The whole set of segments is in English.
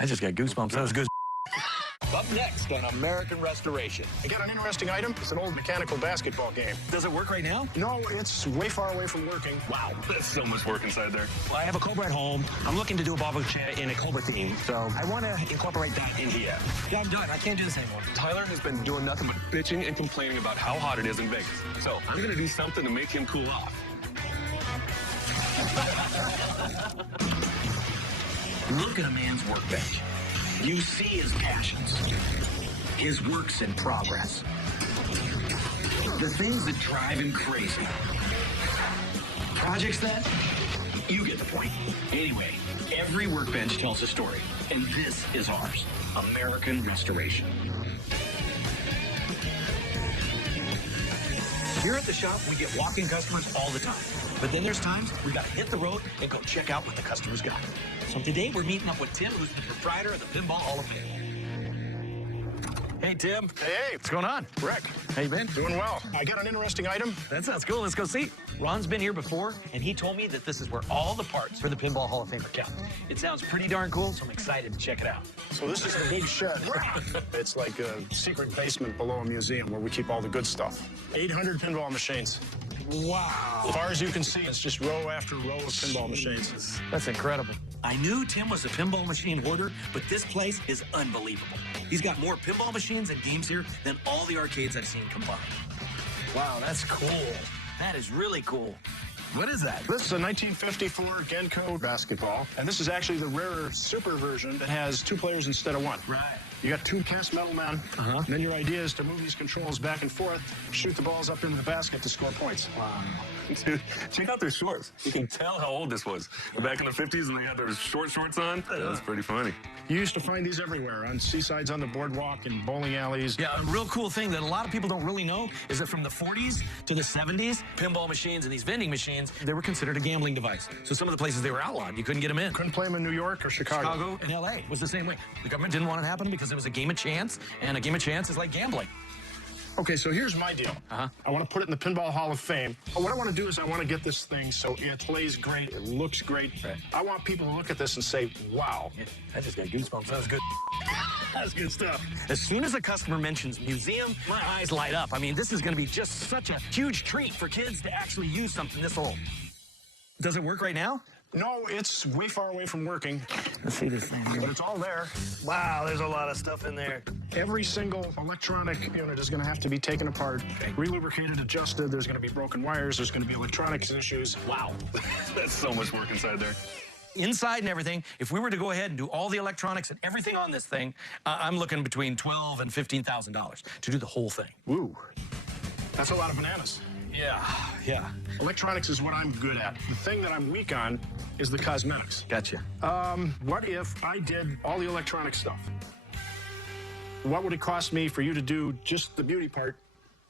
I just got goosebumps. That was good. Up next on American Restoration. I got an interesting item. It's an old mechanical basketball game. Does it work right now? No, it's way far away from working. Wow, there's so much work inside there. Well, I have a Cobra at home. I'm looking to do a Barber chair in a Cobra theme, so I want to incorporate that in here. Yeah, I'm done. I can't do this anymore. Tyler has been doing nothing but bitching and complaining about how hot it is in Vegas. So I'm going to do something to make him cool off. Look at a man's workbench. You see his passions, his works in progress, the things that drive him crazy. Projects that, you get the point. Anyway, every workbench tells a story, and this is ours, American Restoration. Here at the shop, we get walk-in customers all the time. But then there's times we gotta hit the road and go check out what the customers got. So today we're meeting up with Tim, who's the proprietor of the Pinball Hall of Fame. Hey, Tim. Hey, What's going on? Rick. How you been? Doing well. I got an interesting item. That sounds cool. Let's go see. Ron's been here before, and he told me that this is where all the parts for the Pinball Hall of Fame are kept. It sounds pretty darn cool, so I'm excited to check it out. So this is the big shed. It's like a secret basement below a museum where we keep all the good stuff. 800 pinball machines. Wow. As far as you can see, it's just row after row of pinball machines. That's incredible. I knew Tim was a pinball machine hoarder, but this place is unbelievable. He's got more pinball machines and games here than all the arcades I've seen combined. Wow, that's cool. That is really cool. What is that? This is a 1954 Genko basketball, and this is actually the rarer super version that has 2 players instead of 1. Right. You got 2 cast metal men, and then your idea is to move these controls back and forth, shoot the balls up into the basket to score points. Wow. Dude, check out their shorts. You can tell how old this was. Back in the 50s, and they had those short shorts on. That's pretty funny. You used to find these everywhere, on seasides, on the boardwalk, in bowling alleys. Yeah, a real cool thing that a lot of people don't really know is that from the 40s to the 70s, pinball machines and these vending machines, they were considered a gambling device. So some of the places they were outlawed, you couldn't get them in. Couldn't play them in New York or Chicago. Chicago and LA was the same way. The government didn't want it to happen because it was a game of chance, and a game of chance is like gambling. Okay, so here's my deal. I want to put it in the Pinball Hall of Fame. But what I want to do is I want to get this thing so it plays great, it looks great. Right. I want people to look at this and say, wow. Yeah, I just got goosebumps. That was good. That's good stuff. As soon as a customer mentions museum, my eyes light up. I mean, this is going to be just such a huge treat for kids to actually use something this old. Does it work right now? No, it's way far away from working, Let's see this thing but here. it's all there. Wow, there's a lot of stuff in there. Every single electronic unit is going to have to be taken apart, relubricated, adjusted. There's going to be broken wires. There's going to be electronics issues. Wow. That's so much work inside there. Inside and everything, if we were to go ahead and do all the electronics and everything on this thing, I'm looking between $12,000 and $15,000 to do the whole thing. Woo. That's a lot of bananas. Yeah. Electronics is what I'm good at. The thing that I'm weak on is the cosmetics. Gotcha. What if I did all the electronic stuff? What would it cost me for you to do just the beauty part,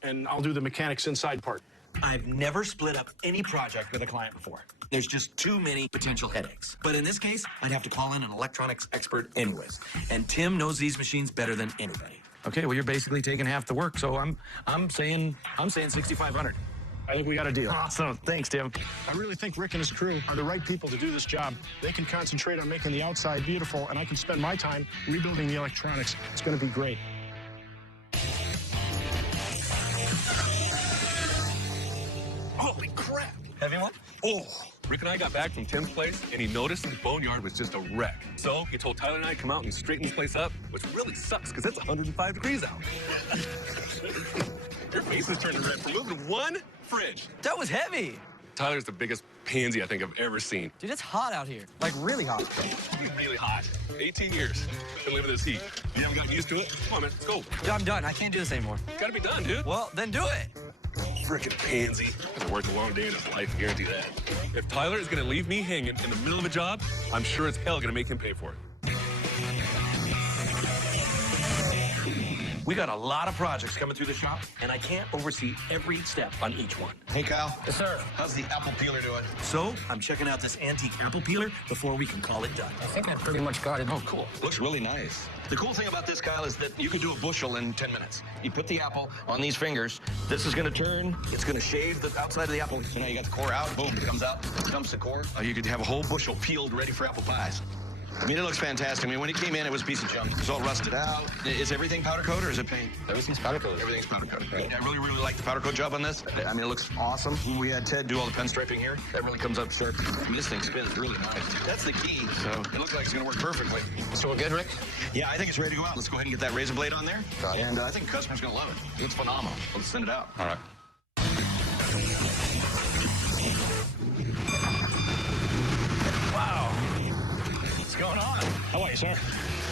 and I'll do the mechanics inside part? I've never split up any project with a client before. There's just too many potential headaches. But in this case, I'd have to call in an electronics expert anyways. And Tim knows these machines better than anybody. Okay, well, you're basically taking half the work, so I'm saying $6,500. I think we got a deal. Awesome. Thanks, Tim. I really think Rick and his crew are the right people to do this job. They can concentrate on making the outside beautiful, and I can spend my time rebuilding the electronics. It's going to be great. Holy crap. Heavy one? Oh. Rick and I got back from Tim's place, and he noticed his boneyard was just a wreck. So he told Tyler and I to come out and straighten this place up, which really sucks because it's 105 degrees out. Your face is turning red for moving one fridge. That was heavy. Tyler's the biggest pansy I think I've ever seen. Dude, it's hot out here. Like, really hot. He's really hot. 18 years. Been living this heat. You haven't gotten used to it? Come on, man. Let's go. Dude, I'm done. I can't do this anymore. Gotta be done, dude. Well, then do it. Frickin' pansy. Hasn't worked a long day in his life, I guarantee that. If Tyler is gonna leave me hanging in the middle of a job, I'm sure as hell gonna make him pay for it. We got a lot of projects coming through the shop, and I can't oversee every step on each one. Hey, Kyle. Yes, sir. How's the apple peeler doing? So I'm checking out this antique apple peeler before we can call it done. I think I pretty much got it. Oh, cool. Looks really nice. The cool thing about this, Kyle, is that you can do a bushel in 10 minutes. You put the apple on these fingers. This is going to turn. It's going to shave the outside of the apple. So now you got the core out. Boom, it comes out. Dumps the core. You could have a whole bushel peeled, ready for apple pies. I mean, it looks fantastic. I mean, when it came in, it was a piece of junk. It's all rusted out. Is everything powder coat or is it paint? Everything's powder coated. Everything's powder coat. Right. I really, really like the powder coat job on this. I mean, it looks awesome. We had Ted do all the pen striping here. That really comes up short. I mean, this thing spins really nice. That's the key. So it looks like it's going to work perfectly. So we're good, Rick? Yeah, I think it's ready to go out. Let's go ahead and get that razor blade on there. And I think the customer's going to love it. It's phenomenal. Let's send it out. All right. Wow. What's going on? How are you, sir?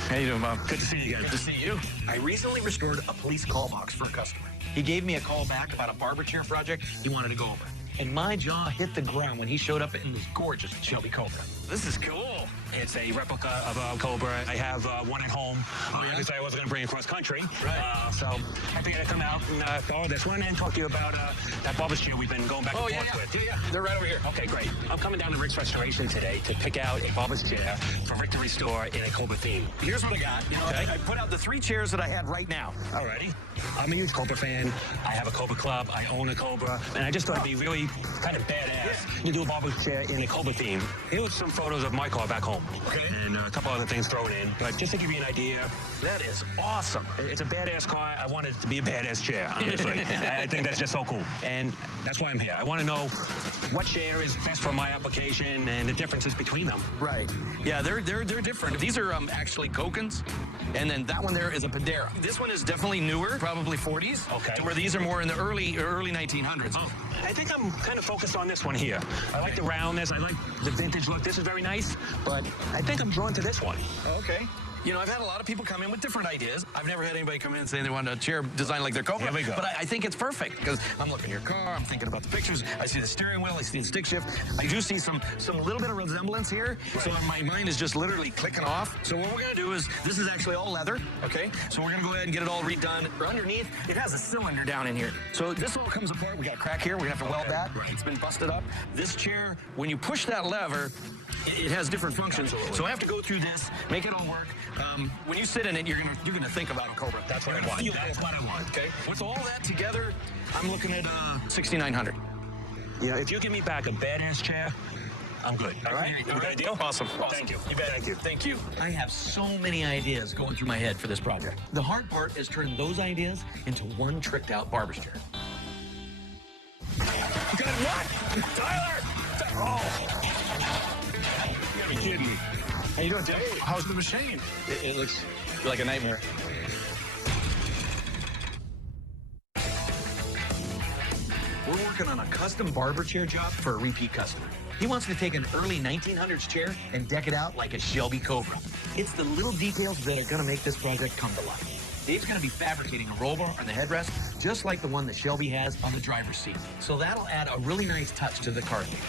How you doing, Bob? Good to see you guys. Good to see you. I recently restored a police call box for a customer. He gave me a call back about a barber chair project he wanted to go over. And my jaw hit the ground when he showed up in this gorgeous Shelby Cobra. This is cool. It's a replica of a Cobra. I have one at home. Obviously, I wasn't going to bring it cross country. Right. So I figured I'd come out and borrow this one and talk to you about that barber chair we've been going back and forth with. Yeah. They're right over here. Okay, great. I'm coming down to Rick's Restoration today to pick out a barber's chair for Rick to restore in a Cobra theme. Here's what I got. Okay. I put out the 3 chairs that I had right now. Alrighty. I'm a huge Cobra fan. I have a Cobra club. I own a Cobra. And I just thought it'd be really kind of badass to do a barber chair in a Cobra theme. Here are some photos of my car back home. Okay. And a couple other things thrown in. But just to give you an idea, That is awesome. it's a badass car. I want it to be a badass chair, honestly. I think that's just so cool. And that's why I'm here. I want to know what chair is best for my application and the differences between them. Right. Yeah, they're different. These are actually Kokens, and then that one there is a Padera. This one is definitely newer, probably 40s. Okay. To where these are more in the early 1900s. Oh, I think I'm kind of focused on this one here. I like the roundness. I like the vintage look. This is very nice, but I think I'm drawn to this one. Okay. You know, I've had a lot of people come in with different ideas. I've never had anybody come in and say they want a chair designed like their Cobra. Here we go. But I think it's perfect because I'm looking at your car, I'm thinking about the pictures, I see the steering wheel, I see the stick shift. I do see some little bit of resemblance here. So my mind is just literally clicking off. So what we're gonna do is, this is actually all leather, okay? So we're gonna go ahead and get it all redone. Underneath, it has a cylinder down in here. So this all comes apart. We got a crack here, we're gonna have to weld that. Right. It's been busted up. This chair, when you push that lever, it has different functions. So I have to go through this, make it all work. When you sit in it, you're gonna think about a Cobra. That's what I want. That's what I want. Okay. With all that together, I'm looking at 6,900. You know, if you give me back a badass chair, I'm good. All right. You got a deal? Awesome. Thank you. You bet. Thank you. Thank you. I have so many ideas going through my head for this project. The hard part is turning those ideas into one tricked out barber's chair. You got what? Tyler! Oh! You gotta be kidding me. How you doing, Tim? How's the machine? It looks like a nightmare. We're working on a custom barber chair job for a repeat customer. He wants to take an early 1900s chair and deck it out like a Shelby Cobra. It's the little details that are going to make this project come to life. Dave's going to be fabricating a roll bar on the headrest, just like the one that Shelby has on the driver's seat. So that'll add a really nice touch to the car theme.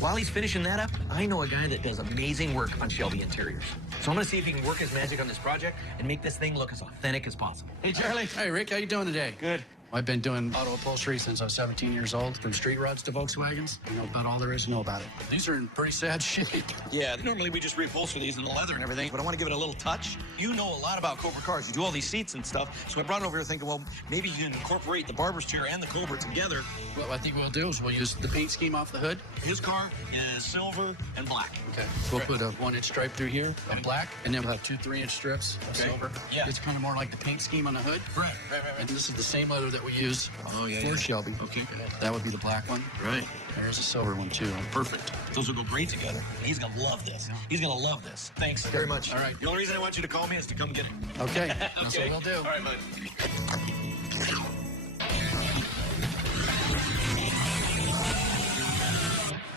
While he's finishing that up, I know a guy that does amazing work on Shelby interiors. So I'm going to see if he can work his magic on this project and make this thing look as authentic as possible. Hey, Charlie. Hey, Rick, how you doing today? Good. I've been doing auto upholstery since I was 17 years old, from street rods to Volkswagens. You know about all there is to know about it. These are in pretty sad shape. Yeah, normally we just reupholster these in the leather and everything, but I want to give it a little touch. You know a lot about Cobra cars. You do all these seats and stuff, so I brought it over here thinking, well, maybe you can incorporate the barber's chair and the Cobra together. What I think we'll do is we'll use the paint scheme off the hood. His car is silver and black. Okay. We'll put a 1-inch stripe through here of black, and then we'll have 2 3-inch strips of Okay. silver. Yeah. It's kind of more like the paint scheme on the hood. Right. And this is the same leather that we use Oh, yeah, for yeah. Shelby. Okay. That would be the black one. Right. There's a silver one, too. Perfect. Those will go great together. He's going to love this. He's going to love this. Thanks very much. All right. The only reason I want you to call me is to come get it. Okay. That's what we'll do. All right, bud.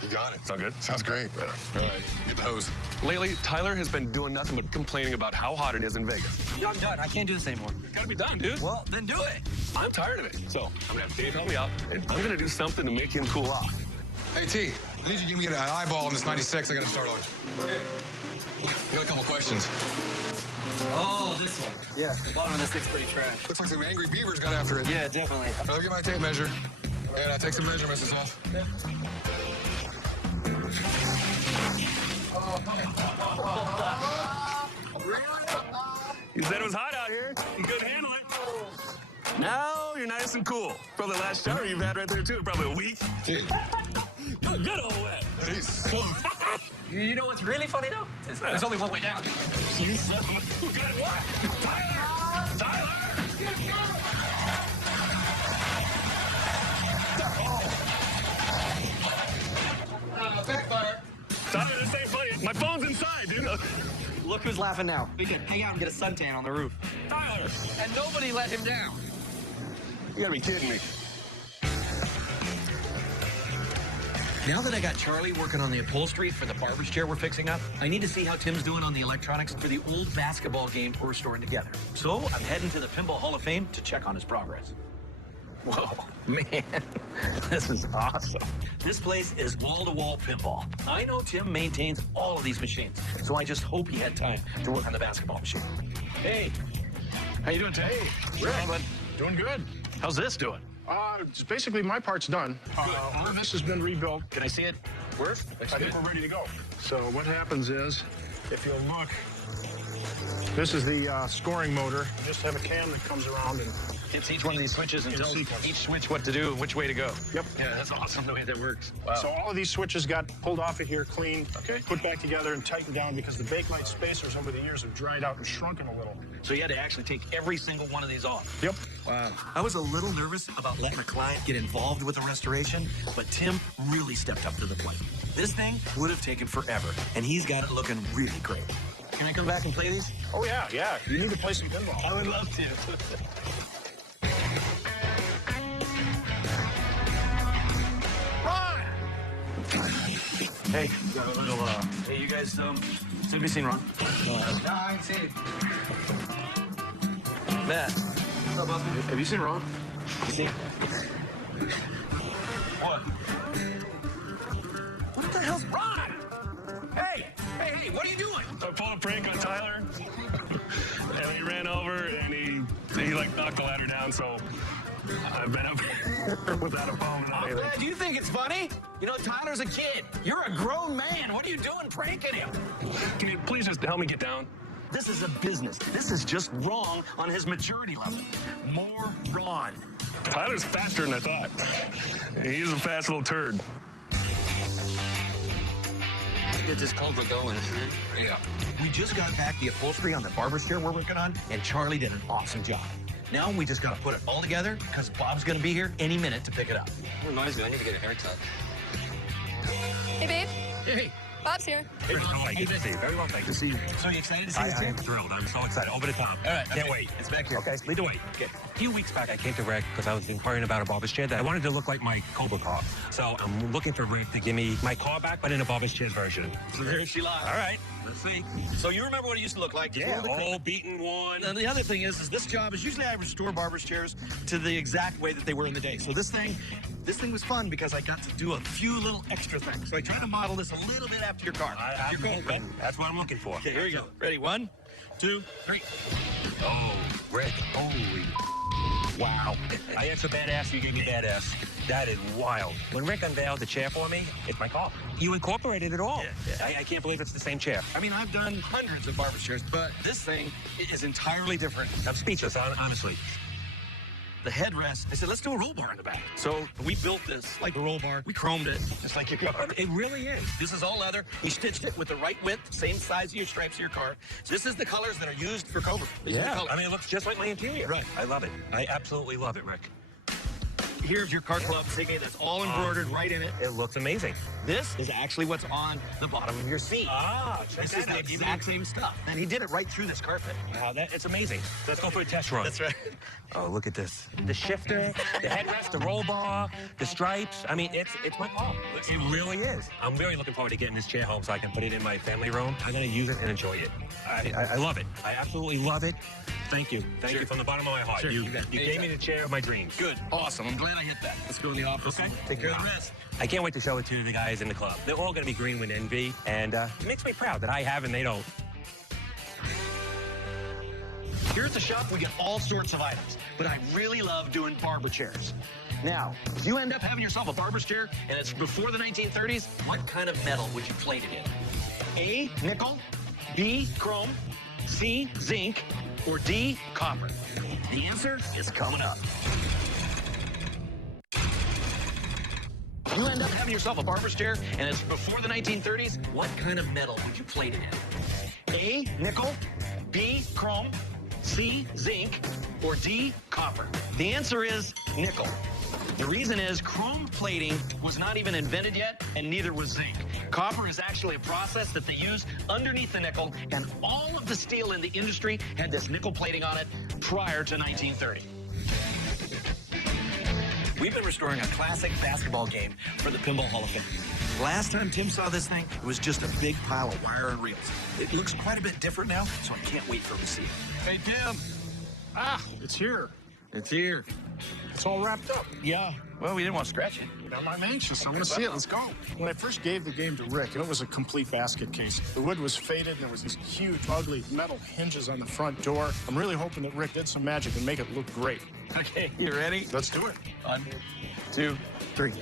You got it. Sound good? Sounds great. All right, get the hose. Lately, Tyler has been doing nothing but complaining about how hot it is in Vegas. I'm done. I can't do this anymore. Gotta be done, dude. Well, then do it. I'm tired of it. So I'm gonna have Dave help me out, and I'm gonna do something to make him cool off. Hey, T, I need you to give me an eyeball on this 96. I gotta start on. Okay. I got a couple questions. Oh, this one. Yeah, the bottom of this thing's pretty trash. Looks like some angry beavers got after it. Yeah, definitely. I'll get my tape measure. And I'll take some measurements and stuff. Yeah. You said it was hot out here. You couldn't handle it. Now you're nice and cool. Probably the last shower you've had right there, too. Probably a week. Dude, Good old wet. he's so... You know what's really funny though? There's only one way down. You son of a... Who got what? Tyler! Tyler! Backfire. Tyler, this ain't funny. My phone's inside, dude. Look who's laughing now. We can hang out and get a suntan on the roof. Tyler! And nobody let him down. You gotta be kidding me. Now that I got Charlie working on the upholstery for the barber's chair we're fixing up, I need to see how Tim's doing on the electronics for the old basketball game we're storing together. So I'm heading to the Pinball Hall of Fame to check on his progress. Whoa, man, this is awesome. This place is wall-to-wall pinball. I know Tim maintains all of these machines, so I just hope he had time to work on the basketball machine. Hey, how you doing, Ted? Hey, Rick. Doing good. How's this doing? It's basically my part's done. All of this has been rebuilt. Can I see it? I think we're ready to go. So what happens is, if you'll look, this is the scoring motor. You just have a cam that comes around and Hits each one of these switches and tells sequence. each switch what to do and which way to go. Yep. Yeah, that's awesome the way that works. Wow. So all of these switches got pulled off of here, cleaned, put back together and tightened down because the bakelite spacers over the years have dried out and shrunken a little. So you had to actually take every single one of these off. Yep. Wow. I was a little nervous about letting a client get involved with the restoration, but Tim really stepped up to the plate. This thing would have taken forever, and he's got it looking really great. Can I come back and play these? Oh, yeah. You need to play some pinball. I would love to. Hey, got a little, hey, you guys, have you seen Ron? No, I ain't seen it. Matt, What's up, Buster? have you seen Ron? You seen? What? What the hell's Ron? Hey, what are you doing? I pulled a prank on Tyler, and he ran over, and he like knocked the ladder down, so I've been up here without a phone and I'm anything. glad you think it's funny. You know, Tyler's a kid. You're a grown man. What are you doing pranking him? Can you please just help me get down? This is a business. This is just wrong on his maturity level. More Ron. Tyler's faster than I thought. He's a fast little turd. Get this Cobra going. Yeah. We just got back the upholstery on the barber's chair we're working on, and Charlie did an awesome job. Now we just gotta put it all together because Bob's gonna be here any minute to pick it up. Reminds me, I need to get a haircut. Hey, babe. Hey, Bob's here. Hey, good to see you. very well, thank you. See you. So you excited to see us I here? am thrilled. I'm so excited. Over the top. All right, Can't okay. wait. It's back here. Okay, lead the way. Okay. A few weeks back, I came to Rick because I was inquiring about a barber's chair that I wanted to look like my Cobra car. So I'm looking for Rick to give me my car back, but in a barber's chair version. So there she lies. All right. Let's see. So you remember what it used to look like? Yeah, Before the all beaten one. And the other thing is this job is usually I restore barber's chairs to the exact way that they were in the day. So this thing was fun because I got to do a few little extra things. So I tried to model this a little bit after your car. Your Cobra. That's what I'm looking for. Okay, here we go. Ready? 1, 2, 3. Oh, Rick, holy wow. I answer badass, you gave me badass. That is wild. When Rick unveiled the chair for me, it's my car. You incorporated it all. Yeah. I can't believe it's the same chair. I mean, I've done hundreds of barber chairs, but this thing is entirely different. I'm speechless, honestly. The headrest, I said, let's do a roll bar in the back. So we built this like a roll bar. We chromed it, just like your car. It really is. This is all leather. He stitched it with the right width, same size of your stripes of your car. This is the colors that are used for Cobra. These are the colors. I mean, it looks just like my interior. Right. I love it. I absolutely love it, Rick. Here's your car club insignia that's all embroidered right in it. It looks amazing. This is actually what's on the bottom of your seat. Ah, This is the exact same stuff. And he did it right through this carpet. Wow, it's amazing. Let's go for a test run. That's right. Oh, look at this. The shifter, the headrest, the roll bar, the stripes. I mean, it's my car. It really is. I'm very looking forward to getting this chair home so I can put it in my family room. I'm going to use it and enjoy it. I love it. I absolutely love it. Thank you. Thank you from the bottom of my heart. Sure, You you bet. gave me the chair of my dreams. Good. Awesome. I'm glad I hit that. Let's go in the office. Okay. Take care of the rest. I can't wait to show it to the guys in the club. They're all going to be green with envy, and it makes me proud that I have and they don't. Here at the shop, we get all sorts of items, but I really love doing barber chairs. Now, if you end up having yourself a barber's chair and it's before the 1930s, what kind of metal would you plate it in? A, nickel, B, chrome, C, zinc, or D, copper? The answer is coming up. You end up having yourself a barber's chair, and it's before the 1930s. What kind of metal would you plate it in? A, nickel, B, chrome, C, zinc, or D, copper? The answer is nickel. The reason is chrome plating was not even invented yet, and neither was zinc. Copper is actually a process that they use underneath the nickel, and all of the steel in the industry had this nickel plating on it prior to 1930. We've been restoring a classic basketball game for the Pinball Hall of Fame. Last time Tim saw this thing, it was just a big pile of wire and reels. It looks quite a bit different now, so I can't wait for him to see it. Hey, Tim. Ah, it's here. It's here. It's all wrapped up. Yeah. Well, we didn't want to scratch it. You know, I'm anxious. I want to see it. Let's go. When I first gave the game to Rick, it was a complete basket case. The wood was faded, and there was these huge, ugly metal hinges on the front door. I'm really hoping that Rick did some magic and make it look great. Okay, you ready? Let's do it. 1, 2, 3.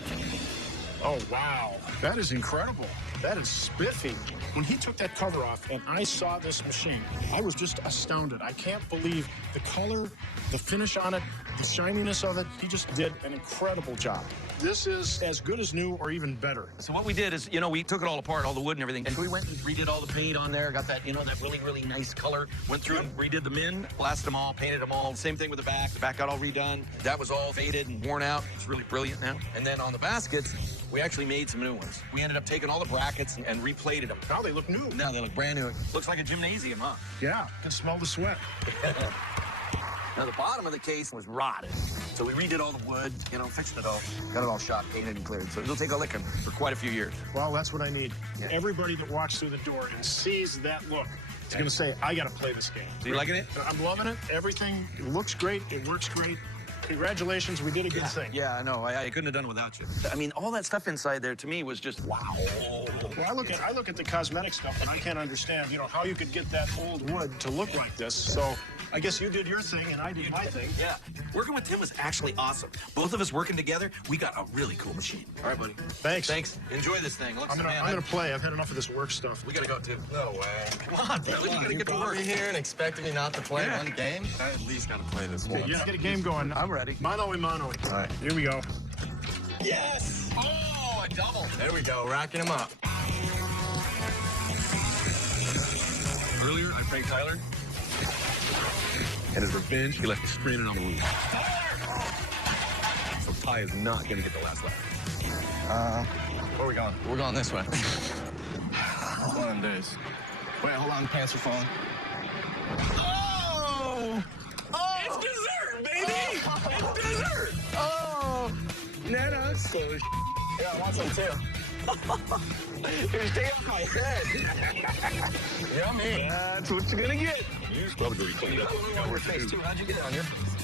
Oh, wow. That is incredible. That is spiffy. When he took that cover off and I saw this machine, I was just astounded. I can't believe the color, the finish on it, the shininess of it. He just did an incredible job. This is as good as new or even better. So what we did is, you know, we took it all apart, all the wood and everything, and we went and redid all the paint on there, got that, you know, that really, really nice color. Went through and redid the min, blasted them all, painted them all. Same thing with the back. The back got all redone. That was all faded and worn out. It's really brilliant now. And then on the baskets, we actually made some new ones. We ended up taking all the brackets and replated them. Now they look new. Now they look brand new. Looks like a gymnasium, huh? Yeah, can smell the sweat. Now the bottom of the case was rotted. So we redid all the wood, you know, fixed it all. Got it all shot, painted, and cleared. So it'll take a licking for quite a few years. Well, that's what I need. Yeah. Everybody that walks through the door and sees that look is going to say, I got to play this game. So you liking it? I'm loving it. Everything looks great. It works great. Congratulations, we did a good thing. Yeah, I know. I couldn't have done it without you. I mean, all that stuff inside there to me was just wow. Well, I look at the cosmetic stuff, and I can't understand, you know, how you could get that old wood to look like this. So I guess you did your thing, and I did my thing. Yeah. Working with Tim was actually awesome. Both of us working together, we got a really cool machine. All right, buddy. Thanks. Thanks. Enjoy this thing. I'm gonna play. I've had enough of this work stuff. We gotta go too. No way. Come on, Billy. You gotta get to work. You here and expecting me not to play one game? I at least gotta play this one. Okay, let's get a game going. I'm ready. Mano y mano. All right. Here we go. Yes! Oh, a double. There we go, racking them up. Earlier, I pranked Tyler. And as revenge, he left me stranded on the roof. So Ty is not going to get the last laugh. Where are we going? We're going this way. One of them days. Wait, hold on, pants are falling. Oh! Oh! It's dessert, baby! It's dessert! Oh! Nana, so Yeah, I want some too. you're staying on my head. Yummy. That's what you're gonna get. You probably already cleaned up. How'd you get on here?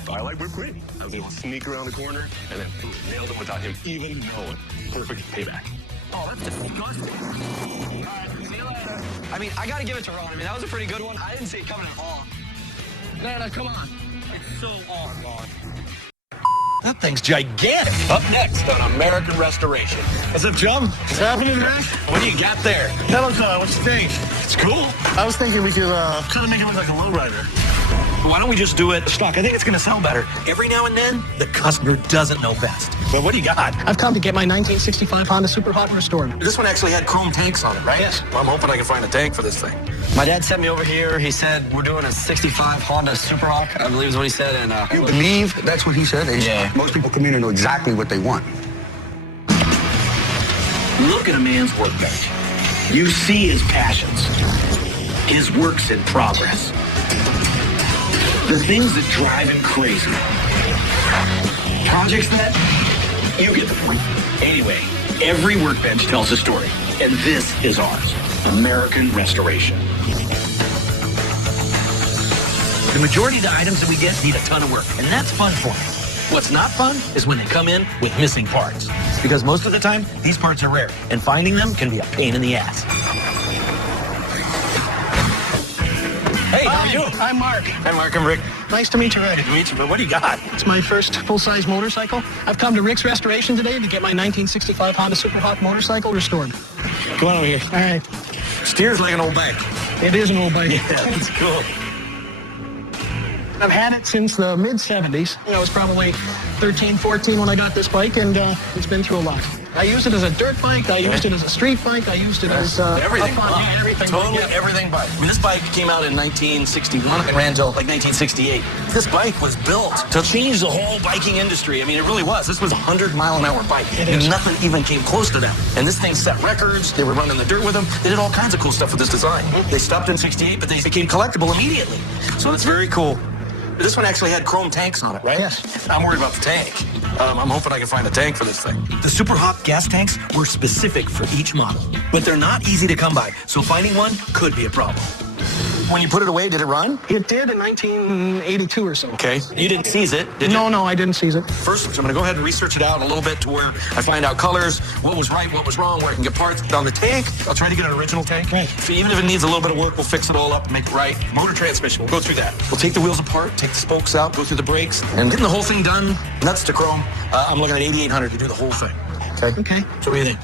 I like whipped cream. I was able to sneak around the corner and then nailed him without him even knowing. Perfect payback. Oh, that's disgusting. All right, see you later. I mean, I gotta give it to Ron. I mean, that was a pretty good one. I didn't see it coming at all. Nana, come on. It's so on, Ron. That thing's gigantic. Up next on American Restoration. What's up, John? What's happening, man? What do you got there? That was, what you think? It's cool. I was thinking we could, kind of make it look like a lowrider. Why don't we just do it stock? I think it's going to sell better. Every now and then, the customer doesn't know best. But what do you got? I've come to get my 1965 Honda Superhawk restored. This one actually had chrome tanks on it, right? Yes. Well, I'm hoping I can find a tank for this thing. My dad sent me over here. He said we're doing a 65 Honda Superhawk, I believe is what he said. And You believe that's what he said? Yeah. Most people come in and know exactly what they want. Look at a man's workbench. You see his passions, his works in progress, the things that drive him crazy, projects that you get the point. Anyway, every workbench tells a story, and this is ours, American Restoration. The majority of the items that we get need a ton of work, and that's fun for me. What's not fun is when they come in with missing parts, because most of the time, these parts are rare, and finding them can be a pain in the ass. Hey, how are you? I'm Mark. Hi, Mark. I'm Rick. Nice to meet you, Rick. Good to meet you, but what do you got? It's my first full-size motorcycle. I've come to Rick's Restoration today to get my 1965 Honda Superhawk motorcycle restored. Come on over here. All right. Steers like an old bike. It is an old bike. Yeah, that's cool. I've had it since the mid-'70s. I was probably 13, 14 when I got this bike, and it's been through a lot. I used it as a dirt bike. I used it as a street bike. I used it as everything. everything. Totally everything bike. I mean, this bike came out in 1961 and ran till like 1968. This bike was built to change the whole biking industry. I mean, it really was. This was a 100-mile-an-hour bike. And nothing even came close to that. And this thing set records. They were running the dirt with them. They did all kinds of cool stuff with this design. They stopped in 68, but they became collectible immediately. So it's very cool. This one actually had chrome tanks on it, right? Yes. I'm worried about the tank. I'm hoping I can find a tank for this thing. The Superhawk gas tanks were specific for each model, but they're not easy to come by, so finding one could be a problem. When you put it away, did it run? It did in 1982 or so. Okay. You didn't seize it, did you? No, I didn't seize it. First, I'm going to go ahead and research it out a little bit to where I find out colors, what was right, what was wrong, where I can get parts on the tank. I'll try to get an original tank. Right. Even if it needs a little bit of work, we'll fix it all up and make it right. Motor transmission, we'll go through that. We'll take the wheels apart, take the spokes out, go through the brakes, and getting the whole thing done, nuts to chrome. I'm looking at $8,800 to do the whole thing. Okay. So what do you think?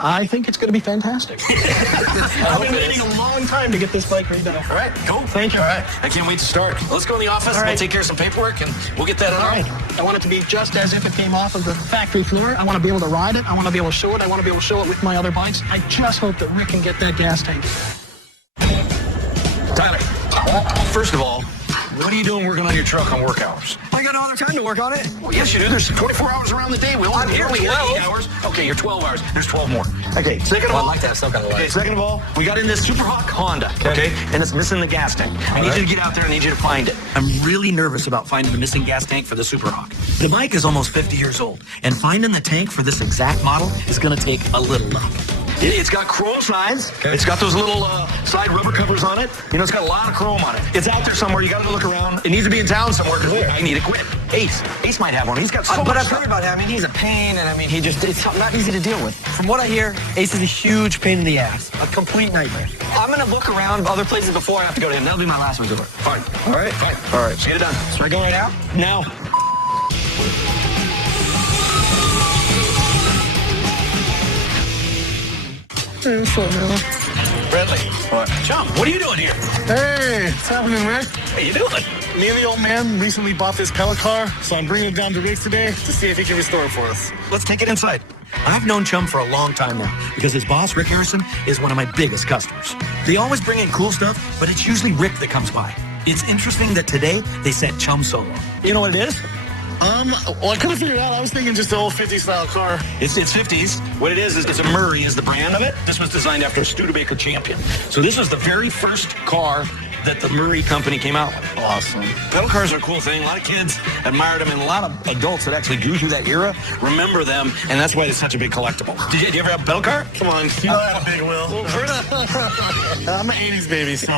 I think it's going to be fantastic. I've been waiting a long time to get this bike redone. All right, cool. Thank you. All right, I can't wait to start. Let's go in the office. All right. We'll take care of some paperwork, and we'll get that on. All right. I want it to be just as if it came off of the factory floor. I want to be able to ride it. I want to be able to show it. I want to be able to show it with my other bikes. I just hope that Rick can get that gas tank. Tyler, first of all, what are you doing working on your truck on work hours? I got no other time to work on it. Well, yes, you do. There's 24 hours around the day. We only here 8 hours. Okay, you're 12 hours. There's 12 more. Okay, second of all, I'd like to have some kind of light. okay, second of all, we got in this Superhawk Honda, okay? And it's missing the gas tank. I need you to get out there. I need you to find it. I'm really nervous about finding the missing gas tank for the Superhawk. The bike is almost 50 years old, and finding the tank for this exact model is going to take a little luck. It's got chrome sides. Okay. It's got those little side rubber covers on it. You know, it's got a lot of chrome on it. It's out there somewhere. You got to look around. It needs to be in town somewhere because I need equipment. Ace might have one. He's got so much But I've stuff. heard about him. I mean, he's a pain, and I mean, it's not easy to deal with. From what I hear, Ace is a huge pain in the ass. A complete nightmare. I'm going to look around other places before I have to go to him. That'll be my last resort. Fine. All right. Fine. All right. Get it done. Should I go right out? Now. Bradley. What? Chum, what are you doing here? Hey, what's happening, Rick? What are you doing? Me and the old man recently bought this pellet car, so I'm bringing it down to Rick today to see if he can restore it for us. Let's take it inside. I've known Chum for a long time now because his boss, Rick Harrison, is one of my biggest customers. They always bring in cool stuff, but it's usually Rick that comes by. It's interesting that today they sent Chum solo. You know what it is? Well, I couldn't figure it out. I was thinking just an old 50s style car. It's 50s. What it is it's a Murray is the brand of it. This was designed after a Studebaker Champion. So this was the very first car that the Murray company came out with. Awesome. Pedal cars are a cool thing. A lot of kids admired them, and a lot of adults that actually grew through that era remember them, and that's why it's such a big collectible. Did you ever have a pedal car? Come on, you know I had a big wheel. I'm an 80s baby, so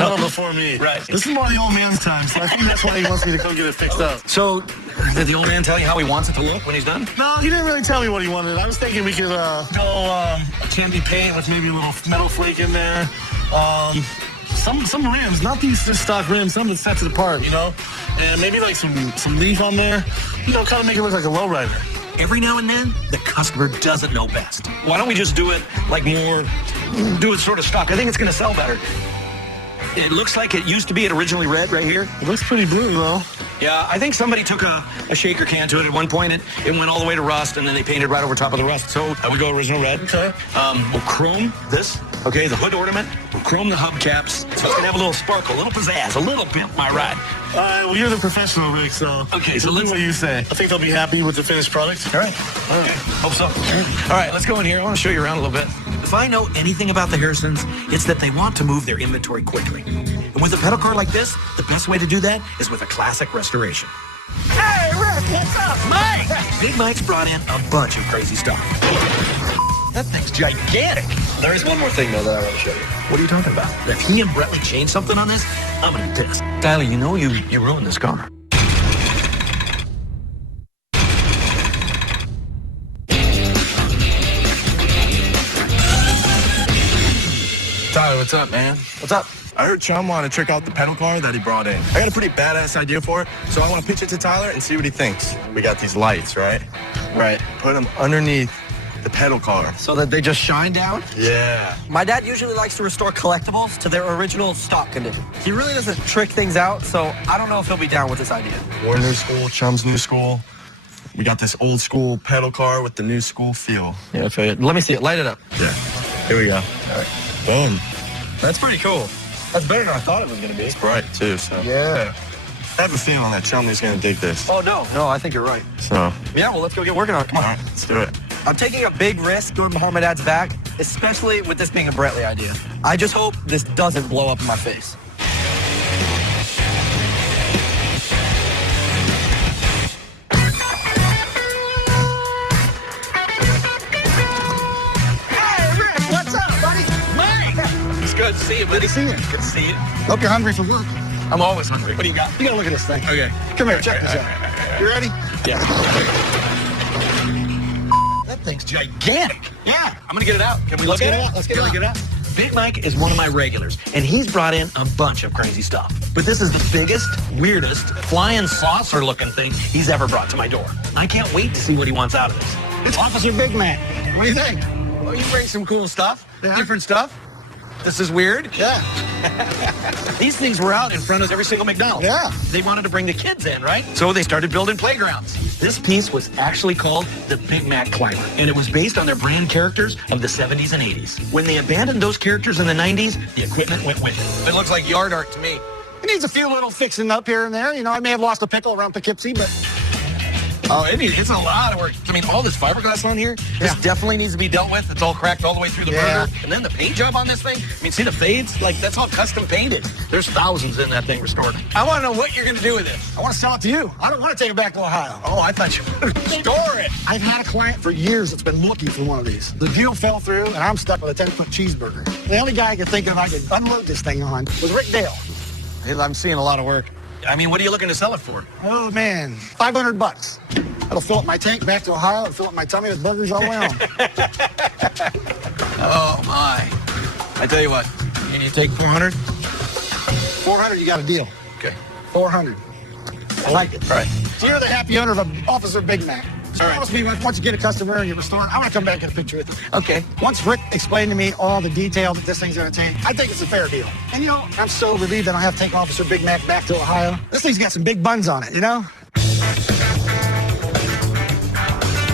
one before me. Right. This is more of the old man's time, so I think that's why he wants me to come get it fixed up. So, did the old man tell you how he wants it to look when he's done? No, he didn't really tell me what he wanted. I was thinking we could go candy paint with maybe a little metal flake in there. Some rims, not these just stock rims, some that sets it apart, you know? And maybe like some leaf on there, you know, kind of make it look like a lowrider. Every now and then, the customer doesn't know best. Why don't we just do it like do it sort of stock? I think it's going to sell better. It looks like it used to be originally red right here. It looks pretty blue, though. Yeah, I think somebody took a shaker can to it at one point. It went all the way to rust, and then they painted right over top of the rust. So we go original red. Okay. We'll chrome this, okay, the hood ornament. We'll chrome the hubcaps. So it's going to have a little sparkle, a little pizzazz, a little pimp my ride. All right, well, you're the professional, Rick, so... Okay, so we'll let's... do what you say. I think they'll be happy with the finished product. All right. Hope so. All right, let's go in here. I want to show you around a little bit. If I know anything about the Harrisons, it's that they want to move their inventory quickly. And with a pedal car like this, the best way to do that is with a classic restoration. Hey, Rick, what's up? Mike! Big Mike's brought in a bunch of crazy stuff. That thing's gigantic. There is one more thing, though, that I want to show you. What are you talking about? If he and Bretley change something on this, I'm going to be pissed. Tyler, you know you ruined this car. Tyler, what's up, man? What's up? I heard Chum wanted to check out the pedal car that he brought in. I got a pretty badass idea for it, so I want to pitch it to Tyler and see what he thinks. We got these lights, right? Right. Put them underneath the pedal car. So that they just shine down? Yeah. My dad usually likes to restore collectibles to their original stock condition. He really doesn't trick things out, so I don't know if he'll be down with this idea. We're new school, Chum's new school. We got this old school pedal car with the new school feel. Yeah, let me see it. Light it up. Yeah. Here we go. All right. Boom. That's pretty cool. That's better than I thought it was going to be. It's bright, too, so. Yeah. I have a feeling that Chelmey's going to dig this. Oh, no. No, I think you're right. So. Yeah, well, let's go get working on it. Come on. All right, let's do it. I'm taking a big risk going behind my dad's back, especially with this being a Brettley idea. I just hope this doesn't blow up in my face. Good to see you, buddy. See you. Good to see you. Hope you're hungry for work. I'm always hungry. What do you got? You gotta look at this thing. Okay. Come here, check this out. You ready? Yeah. That thing's gigantic. Yeah. I'm gonna get it out. Can we look Let's at get it? it out. Let's get Can it we out. get it out? Big Mike is one of my regulars, and he's brought in a bunch of crazy stuff. But this is the biggest, weirdest, flying saucer-looking thing he's ever brought to my door. I can't wait to see what he wants out of this. It's Officer Big Mac. What do you think? Well, you bring some cool stuff, Yeah. different stuff. This is weird. Yeah. These things were out in front of every single McDonald. Yeah. They wanted to bring the kids in, right? So they started building playgrounds. This piece was actually called the Big Mac Climber, and it was based on their brand characters of the 70s and 80s. When they abandoned those characters in the 90s, the equipment went with it. It looks like yard art to me. It needs a few little fixing up here and there. You know, I may have lost a pickle around Poughkeepsie, but Oh, it's a lot of work. I mean, all this fiberglass on here, this definitely needs to be dealt with. It's all cracked all the way through the burner. And then the paint job on this thing, I mean, see the fades? Like, that's all custom painted. There's thousands in that thing restored. I want to know what you're going to do with this. I want to sell it to you. I don't want to take it back to Ohio. Oh, I thought you were going to store it. I've had a client for years that's been looking for one of these. The deal fell through, and I'm stuck with a 10-foot cheeseburger. The only guy I could think of I could unload this thing on was Rick Dale. I'm seeing a lot of work. I mean, what are you looking to sell it for? Oh, man, $500. That'll fill up my tank back to Ohio and fill up my tummy with burgers all the way home. Oh, my. I tell you what, can you take 400? 400, you got a deal. Okay. 400. I like it. All right. So you're the happy owner of Officer Big Mac. So All right. once you get a customer and you restore it, I want to come back and get a picture with you. Okay. Once Rick explained to me all the detail that this thing's going to take, I think it's a fair deal. And, you know, I'm so relieved that I have to take Officer Big Mac back to Ohio. This thing's got some big buns on it, you know?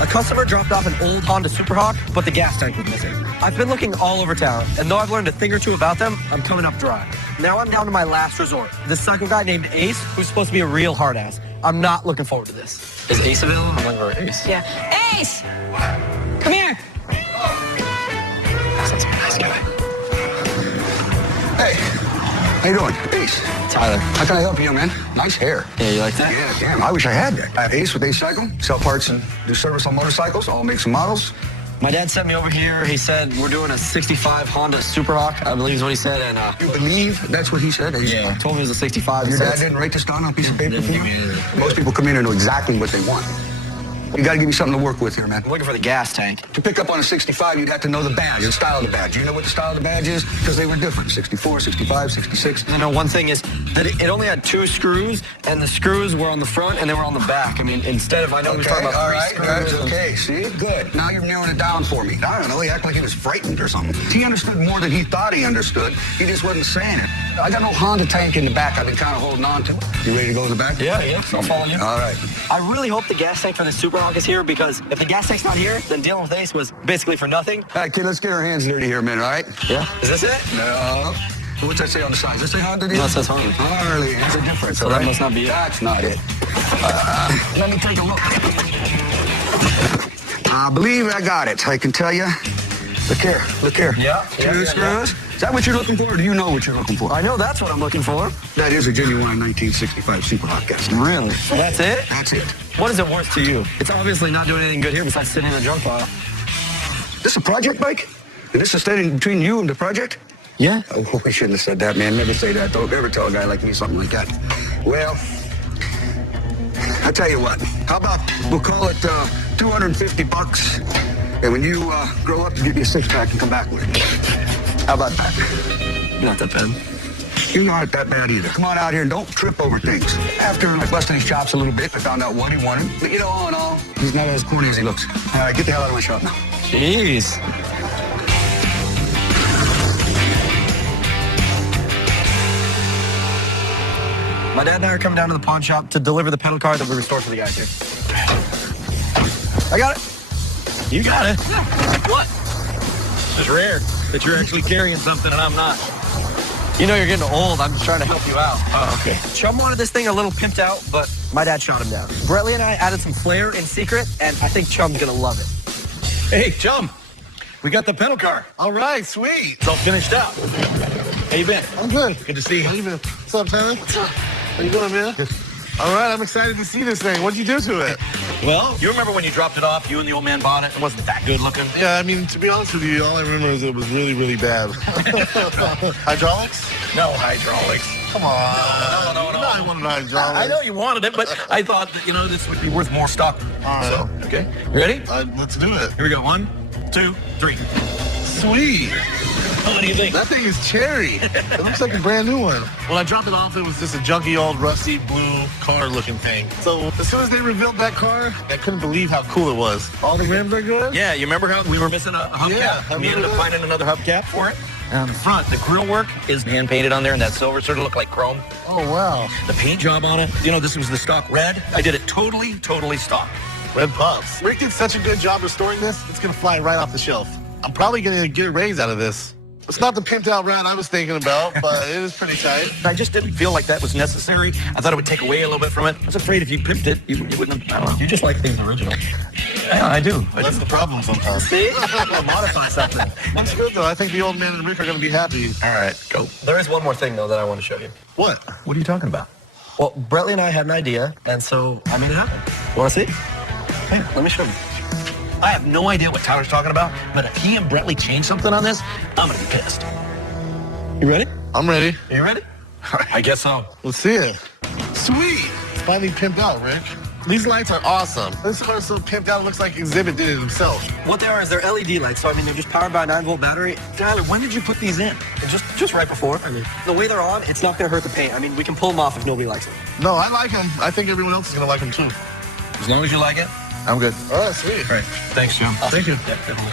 A customer dropped off an old Honda Superhawk, but the gas tank was missing. I've been looking all over town, and though I've learned a thing or two about them, I'm coming up dry. Now I'm down to my last resort. This psycho guy named Ace, who's supposed to be a real hard ass. I'm not looking forward to this. Is Ace available? I'm looking for Ace. Yeah. Ace! Come here. Sounds like a nice guy. Hey, how you doing? Ace. Tyler. How can I help you, young man? Nice hair. Yeah, you like that? Yeah, damn, I wish I had that. I have Ace with Ace Cycle, sell parts and do service on motorcycles, all makes and models. My dad sent me over here. He said we're doing a 65 Honda Superhawk, I believe is what he said. And You believe that's what he said? Ace? yeah, told me it was a 65. Your dad didn't write this down on a piece of paper for you? Most people come in and know exactly what they want. You got to give me something to work with here, man. I'm looking for the gas tank. To pick up on a 65, you'd have to know the badge, the style of the badge. You know what the style of the badge is? Because they were different. 64, 65, 66. I know one thing is that it only had 2 screws, and the screws were on the front and they were on the back. I mean, instead of, I know he was talking about all 3 right, screws. that's okay. See, good. Now you're narrowing it down for me. I don't know. He acted like he was frightened or something. He understood more than he thought he understood. He just wasn't saying it. I got no Honda tank in the back. I've been kind of holding on to it. You ready to go to the back? Yeah, I'll follow you. All right. I really hope the gas tank for the Superhawk is here, because if the gas tank's not here, then dealing with Ace was basically for nothing. All right, kid, let's get our hands dirty here a minute, all right? Yeah. Is this it? No. What's that say on the side? Does that say Honda? No, it says Harley. Harley. That's a difference, So all that right? must not be it. That's not it. Let me take a look. I believe I got it. I can tell you. Look here. Look here. Yeah. 2 screws. Is that what you're looking for, or do you know what you're looking for? I know that's what I'm looking for. That is a genuine 1965 Superhawk gas. Really? That's it? That's it. What is it worth to you? It's obviously not doing anything good here besides sitting in a junk pile. This a project bike? And this is standing between you and the project? Yeah. Oh, we shouldn't have said that, man. Never say that. Don't ever tell a guy like me something like that. Well, I tell you what. How about we'll call it $250, and when you grow up, you get me a 6-pack and come back with it. How about that? Not that bad. You're not that bad either. Come on out here and don't trip over things. After I busted his chops a little bit, I found out what he wanted. But you know, all in all, he's not as corny as he looks. All right, get the hell out of my shop now. Jeez. My dad and I are coming down to the pawn shop to deliver the pedal car that we restored for the guys here. I got it. You got it. What? It's rare that you're actually carrying something and I'm not. You know you're getting old. I'm just trying to help you out. Oh, okay. Chum wanted this thing a little pimped out, but my dad shot him down. Brettley and I added some flair in secret, and I think Chum's gonna love it. Hey, Chum. We got the pedal car. All right, sweet. It's all finished up. How you been? I'm good. Good to see you. How you been? What's up, Tyler? What's up? How you doing, man? All right, I'm excited to see this thing. What'd you do to it? Well, you remember when you dropped it off, you and the old man bought it? It wasn't that good looking. Yeah, I mean, to be honest with you, all I remember is it was really, really bad. Hydraulics? No hydraulics. Come on. No. You know I wanted hydraulics. I know you wanted it, but I thought that, this would be worth more stock. All right. So, okay. You ready? Let's do it. Here we go. 1, 2, 3. Sweet. What do you think? That thing is cherry. It looks like a brand new one. When I dropped it off, it was just a junky old rusty blue car looking thing. So as soon as they revealed that car, I couldn't believe how cool it was. All the rims are good? Yeah, you remember how we were missing a hubcap? Yeah, I we ended up remember finding another hubcap for it. And on the front, the grill work is hand painted on there, and that silver sort of looked like chrome. Oh, wow. The paint job on it, this was the stock red. I did it totally stock. Red Puffs. Rick did such a good job restoring this, it's going to fly right off the shelf. I'm probably going to get a raise out of this. It's not the pimped out round I was thinking about, but it is pretty tight. I just didn't feel like that was necessary. I thought it would take away a little bit from it. I was afraid if you pimped it, you wouldn't have, I don't know. You just like things original. Yeah, I do. That's the problem sometimes. See? Modify something. That's good, though. I think the old man and Rick are going to be happy. All right, go. There is one more thing, though, that I want to show you. What? What are you talking about? Well, Brettley and I had an idea, and so I made it happen. You want to see? Hey, let me show you. I have no idea what Tyler's talking about, but if he and Brettley change something on this, I'm going to be pissed. You ready? I'm ready. Are you ready? I guess so. Let's see it. Sweet. It's finally pimped out, Rick. These lights are awesome. This car's so pimped out, it looks like Exhibit did it himself. What they are is they're LED lights, so I mean they're just powered by a 9-volt battery. Tyler, when did you put these in? Just right before. I mean, the way they're on, it's not going to hurt the paint. I mean, we can pull them off if nobody likes them. No, I like them. I think everyone else is going to like them, too. As long as you like it, I'm good. Oh, sweet. All right. Thanks, Jim. Thank you.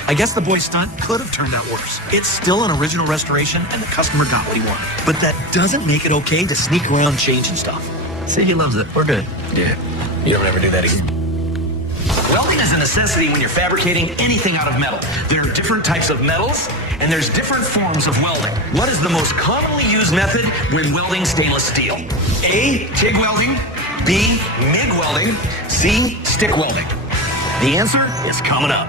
I guess the boy's stunt could have turned out worse. It's still an original restoration, and the customer got what he wanted. But that doesn't make it okay to sneak around changing stuff. See, he loves it. We're good. Yeah. You don't ever do that again. Welding is a necessity when you're fabricating anything out of metal. There are different types of metals, and there's different forms of welding. What is the most commonly used method when welding stainless steel? A, TIG welding. B, MIG welding. C, stick welding. The answer is coming up.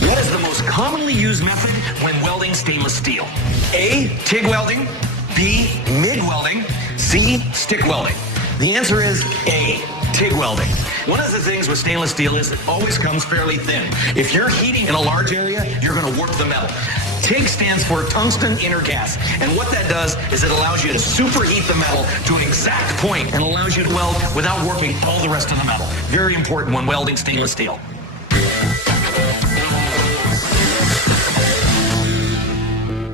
What is the most commonly used method when welding stainless steel? A, TIG welding. B, MIG welding. C, stick welding. The answer is A, TIG welding. One of the things with stainless steel is it always comes fairly thin. If you're heating in a large area, you're going to warp the metal. TIG stands for tungsten intergas, and what that does is it allows you to superheat the metal to an exact point and allows you to weld without warping all the rest of the metal. Very important when welding stainless steel.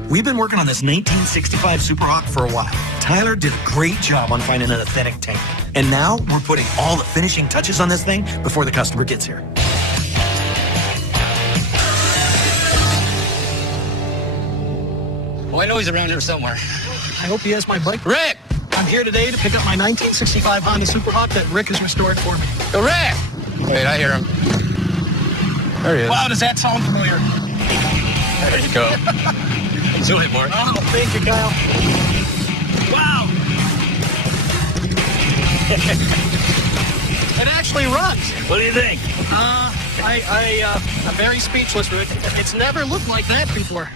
We've been working on this 1965 Superhawk for a while. Tyler did a great job on finding an authentic tank. And now we're putting all the finishing touches on this thing before the customer gets here. Well, I know he's around here somewhere. I hope he has my bike. Rick! I'm here today to pick up my 1965 Honda Superhawk that Rick has restored for me. Rick! Wait, I hear him. There he is. Wow, does that sound familiar? There you go. Enjoy it, Mark. Oh, thank you, Kyle. Wow! It actually runs. What do you think? I'm very speechless, Rick. It's never looked like that before.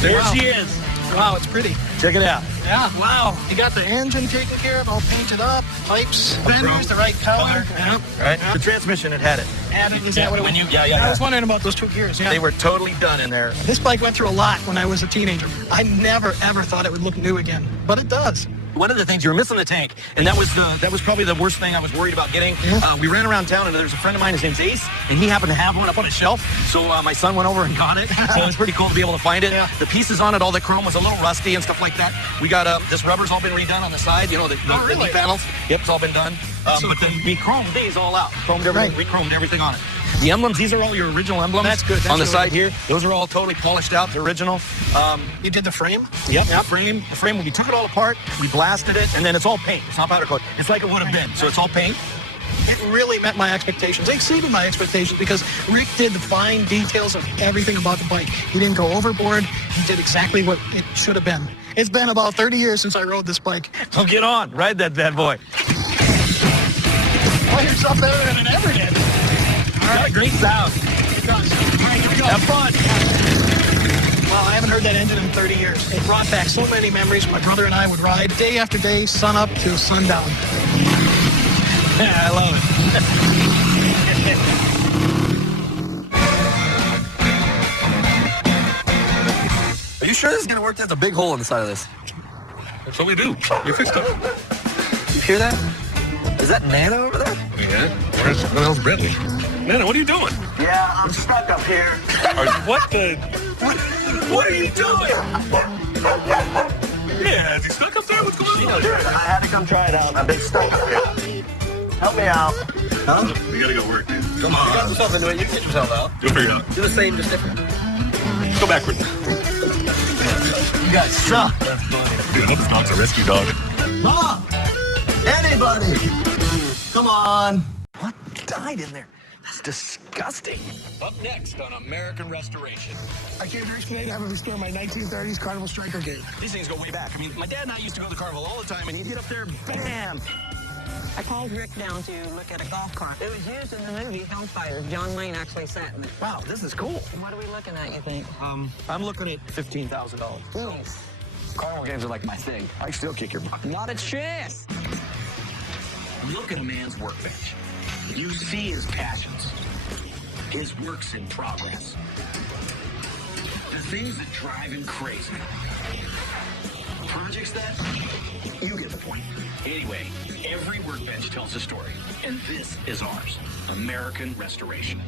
There Wow. she is. Wow, it's pretty. Check it out. Yeah, wow. You got the engine taken care of, all painted up, pipes, fenders, the right color. Yeah. Right? The transmission, it had it. Added, is that what it was? I was wondering about those two gears, yeah. They were totally done in there. This bike went through a lot when I was a teenager. I never, ever thought it would look new again, but it does. One of the things, you were missing the tank, and that was probably the worst thing I was worried about getting. We ran around town, and there's a friend of mine, his name's Ace, and he happened to have one up on a shelf, so my son went over and got it, so it was pretty cool to be able to find it. Yeah. The pieces on it, all the chrome was a little rusty and stuff like that. We got, this rubber's all been redone on the side, the really? panels. Yep, it's all been done. But then we chromed these all out, re-chromed everything on it. The emblems, these are all your original emblems. That's good. That's on the really side good. here. Those are all totally polished out, the original. You did the frame? Yep. The frame, we took it all apart, we blasted it, and then it's all paint. It's not powder coat. It's like it would have been. So it's all paint. It really met my expectations. It exceeded my expectations because Rick did the fine details of everything about the bike. He didn't go overboard. He did exactly what it should have been. It's been about 30 years since I rode this bike. So get on, ride that bad boy. I hear something better than it ever did. All right, great sound. It does. All right, here we go. Have fun. Well, I haven't heard that engine in 30 years. It brought back so many memories. My brother and I would ride day after day, sun up to sundown. Yeah, I love it. Are you sure this is going to work? There's a big hole in the side of this. That's what we do. You fixed it. You hear that? Is that Nana over there? Yeah. Where's the hell's Brentley? Nana, what are you doing? Yeah, I'm stuck up here. What the? What are you doing? Yeah, is he stuck up there? What's going on? I had to come try it out. I've been stuck up here. Help me out. Huh? We gotta go work, dude. Come on. You got yourself into it. You get yourself out. You'll figure it out. Do the same, just different. Go backwards. You guys suck. Dude, I hope this dog's a rescue dog. Mom! Anybody! Come on. What died in there? That's disgusting. Up next on American Restoration. I came here today to have a restore my 1930s Carnival Striker game. These things go way back. I mean, my dad and I used to go to the Carnival all the time, and he'd get up there, bam! I called Rick down to look at a golf cart. It was used in the movie Hellfire. John Wayne actually sat in it. Wow, this is cool. What are we looking at, you think? I'm looking at $15,000. Nice. Carnival games are like my thing. I still kick your butt. Not a chance. Look at a man's workbench. You see his passions, his works in progress, the things that drive him crazy. Projects that, you get the point. Anyway, every workbench tells a story, and this is ours, American Restoration.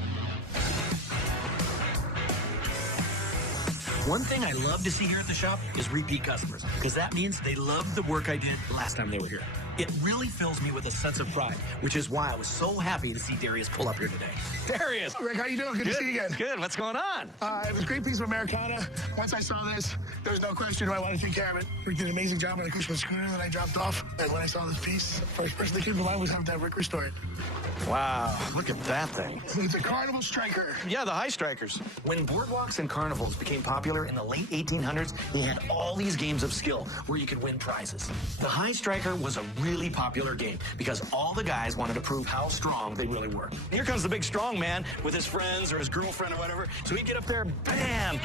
One thing I love to see here at the shop is repeat customers, because that means they loved the work I did last time they were here. It really fills me with a sense of pride, which is why I was so happy to see Darius pull up here today. Darius! Rick, how you doing? Good to see you again. Good. What's going on? It was a great piece of Americana. Once I saw this, there was no question I wanted to take care of it. Rick did an amazing job on the Christmas scooter that I dropped off. And when I saw this piece, the first person that came to mind was having to have Rick restore it. Wow, look at that thing. It's a Carnival Striker. Yeah, the high strikers. When boardwalks and carnivals became popular in the late 1800s, he had all these games of skill where you could win prizes. The high striker was a really popular game because all the guys wanted to prove how strong they really were. Here comes the big strong man with his friends or his girlfriend or whatever. So he'd get up there, bam!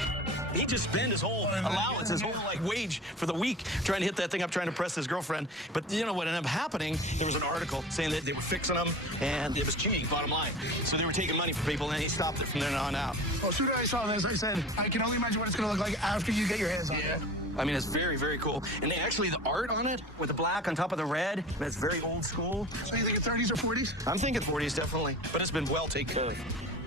He'd just spend his whole allowance, his whole wage for the week trying to hit that thing up, trying to impress his girlfriend. But you know what ended up happening? There was an article saying that they were fixing them and it was cheating, bottom line. So they were taking money from people and he stopped it from there on out. Well, as soon as I saw this, I said, I can only imagine what it's going to look like after you get your hands on it. I mean, it's very, very cool. And they actually, the art on it with the black on top of the red, that's very old school. So you think it's 30s or 40s? I'm thinking 40s, definitely. But it's been well taken care of.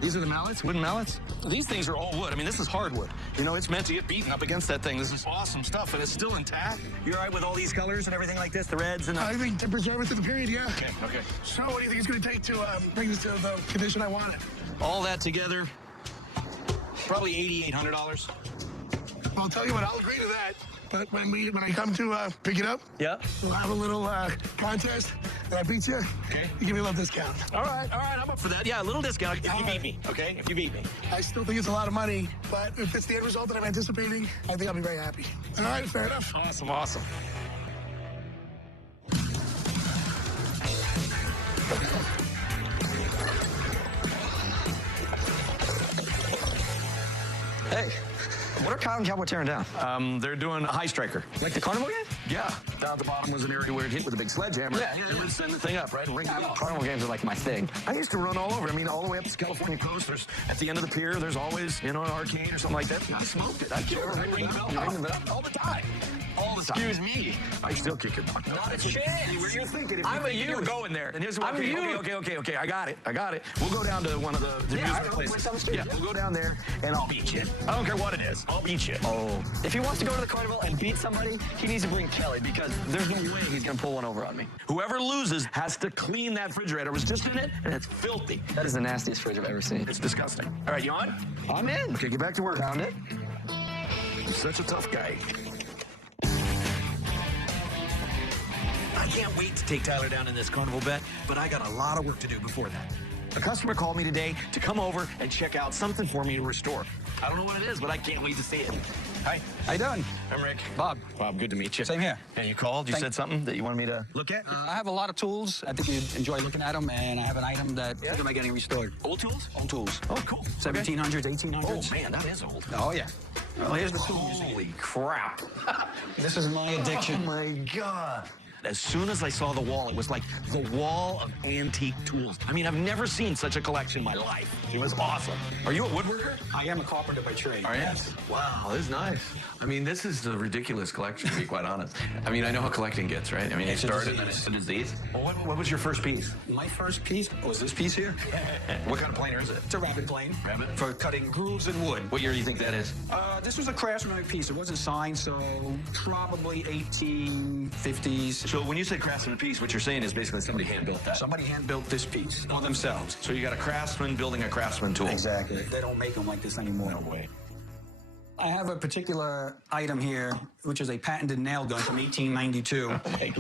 These are the mallets, wooden mallets. These things are all wood. I mean, this is hardwood. You know, it's meant to get beaten up against that thing. This is awesome stuff, and it's still intact. You're all right with all these colors and everything like this, the reds and the... I think to preserve it to the period, yeah. Okay. So what do you think it's going to take to bring this to the condition I want it? All that together, probably $8,800. I'll tell you what, I'll agree to that. But when I come to pick it up, we'll have a little contest, and I beat you. Okay. You give me a little discount. All right, I'm up for that. Yeah, a little discount if you beat me, okay? If you beat me. I still think it's a lot of money, but if it's the end result that I'm anticipating, I think I'll be very happy. All right, fair enough. Awesome. Hey, what are Kyle and Cowboy tearing down? They're doing a high striker. Like the Carnival game? Yeah. Down at the bottom was an area where it hit with a big sledgehammer. Yeah. It would send the thing up, right? And ring it up. Carnival games are like my thing. I used to run all over. I mean, all the way up the California coast. There's at the end of the pier. There's always, an arcade or something like that. I smoked it. I killed it. I ring the bell all the time. All the time. Excuse me. I still kick it. Not a chance. What you're thinking? I'm a you. Going there. And here's I'm a you. Okay. I got it. We'll go down to one of the music places. Yeah, we'll go down there and I'll beat you. I don't care what it is. I'll beat you. Oh. If he wants to go to the Carnival and beat somebody, he needs to bring Kelly because there's no way he's going to pull one over on me. Whoever loses has to clean that refrigerator. I was just in it, and it's filthy. That is the nastiest fridge I've ever seen. It's disgusting. All right, you on? I'm in. Okay, get back to work. Found it. You're such a tough guy. I can't wait to take Tyler down in this Carnival bet, but I got a lot of work to do before that. A customer called me today to come over and check out something for me to restore. I don't know what it is, but I can't wait to see it. Hi. How you doing? I'm Rick. Bob. Bob, good to meet you. Same here. And you called, you said something that you wanted me to look at? I have a lot of tools. I think you'd enjoy looking at them, and I have an item that think about getting restored. Old tools? Old tools. Oh, cool. 1700s, 1800s. Oh, man, that is old. Oh, yeah. Well, here's the tool. Holy crap. This is my addiction. Oh, my God. As soon as I saw the wall, it was like the wall of antique tools. I mean, I've never seen such a collection in my life. It was awesome. Are you a woodworker? I am a carpenter by trade. Are you? Wow, this is nice. I mean, this is a ridiculous collection, to be quite honest. I mean, I know how collecting gets, right? I mean, It's you a started disease. and it's a disease. Well, what was your first piece? My first piece was this piece here. What kind of planer is it? It's a rabbit plane. Rabbit? For cutting grooves in wood. What year do you think that is? This was a craftsman piece. It wasn't signed, so probably 1850s. So when you say craftsman piece, what you're saying is basically somebody hand-built that. Somebody hand-built this piece for themselves. So you got a craftsman building a craftsman tool. Exactly. They don't make them like this anymore. No way. I have a particular item here, which is a patented nail gun from 1892,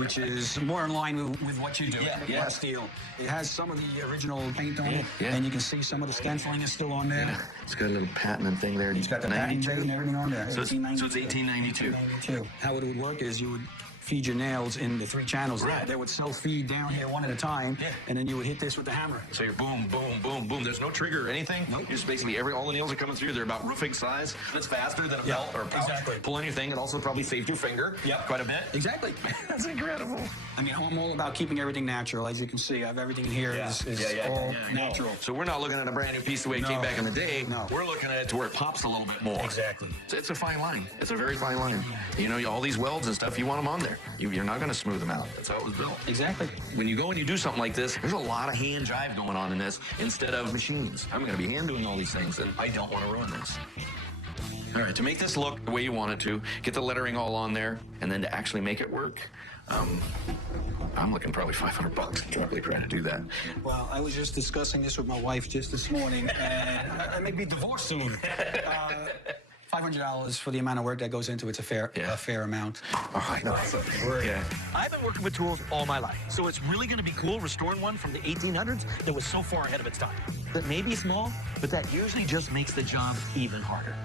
which is more in line with what you do. Yeah. Steel. It has some of the original paint on it, yeah. and you can see some of the stenciling is still on there. It's got a little patent thing there. It's got the patent 92? date and everything on there. So it's 1892. 1892. How it would work is you would feed your nails in the 3 channels. Right. They would self-feed down here one at a time, and then you would hit this with the hammer. So you're boom, boom, boom, boom. There's no trigger or anything. Nope. Just basically all the nails are coming through. They're about roofing size. It's faster than a belt or a pouch. Exactly. Pull anything. It also probably saved your finger. Quite a bit. Exactly. That's incredible. I mean, I'm all about keeping everything natural. As you can see, I have everything here is all natural. So we're not looking at a brand new piece the way it came back in the day. No. We're looking at it to where it pops a little bit more. Exactly. It's a fine line. It's a very fine line. You know, all these welds and stuff, you want them on there. You're not going to smooth them out. That's how it was built. Exactly. When you go and you do something like this, there's a lot of hand jive going on in this instead of machines. I'm going to be hand doing all these things, and I don't want to ruin this. All right, to make this look the way you want it to, get the lettering all on there, and then to actually make it work, I'm looking probably $500 to probably try to do that. Well, I was just discussing this with my wife just this morning, and I may be divorced soon. $500 for the amount of work that goes into it's a fair amount. Oh, I know. Yeah. I've been working with tools all my life, so it's really going to be cool restoring one from the 1800s that was so far ahead of its time. That may be small, but that usually just makes the job even harder.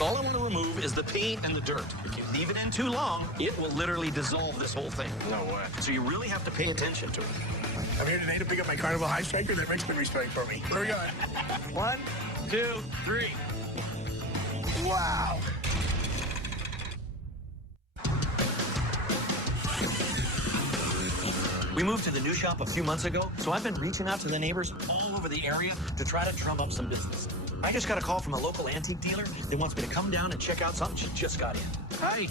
All I want to remove is the paint and the dirt. If you leave it in too long, it will literally dissolve this whole thing. No way. So you really have to pay attention to it. I'm here today to pick up my Carnival high striker that makes every strike for me. What do we got? 1, 2, 3. Wow. We moved to the new shop a few months ago, so I've been reaching out to the neighbors all over the area to try to drum up some business. I just got a call from a local antique dealer that wants me to come down and check out something she just got in. Hi.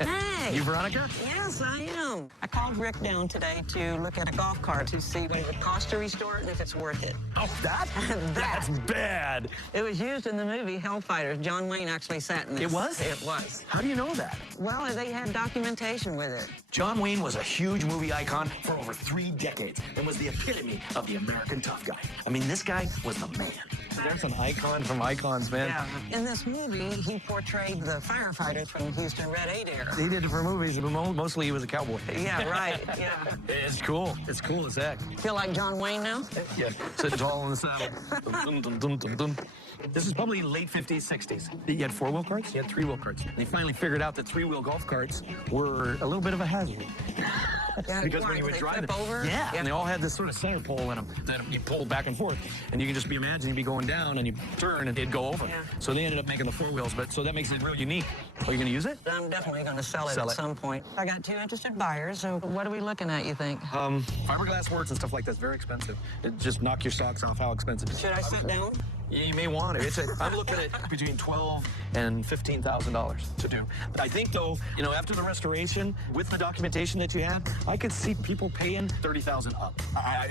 Hey. You Veronica? Yes, I am. I called Rick down today to look at a golf cart to see what it would cost to restore it and if it's worth it. Oh, that's bad. It was used in the movie Hellfighters. John Wayne actually sat in it. It was? It was. How do you know that? Well, they had documentation with it. John Wayne was a huge movie icon for over 3 decades and was the epitome of the American tough guy. I mean, this guy was the man. There's an icon from icons, man. Yeah. In this movie, he portrayed the firefighter from Houston Red 8 era. He did it for movies, but mostly he was a cowboy. Yeah, right. Yeah. It's cool. It's cool as heck. Feel like John Wayne now? Yeah, sitting tall in the saddle. Dum, dum, dum, dum, dum. This is probably late 50s, 60s. You had 4-wheel carts? You had 3-wheel carts. They finally figured out that 3-wheel golf carts were a little bit of a hazard. Yeah, Because why, when you would they drive flip them, over? yeah, and they all had this sort of center pole in them that you pulled back and forth, and you can just imagine you'd be going down and you turn and it'd go over. Yeah. So they ended up making the 4-wheels, but so that makes it real unique. Are you going to use it? I'm definitely going to sell it at some point. I got 2 interested buyers, so what are we looking at, you think? Fiberglass works and stuff like that's very expensive. It just knock your socks off how expensive it is. Should I sit down? You may want to. I'm looking at between $12,000 and $15,000 to do. But I think, though, you know, after the restoration, with the documentation that you had, I could see people paying $30,000 up.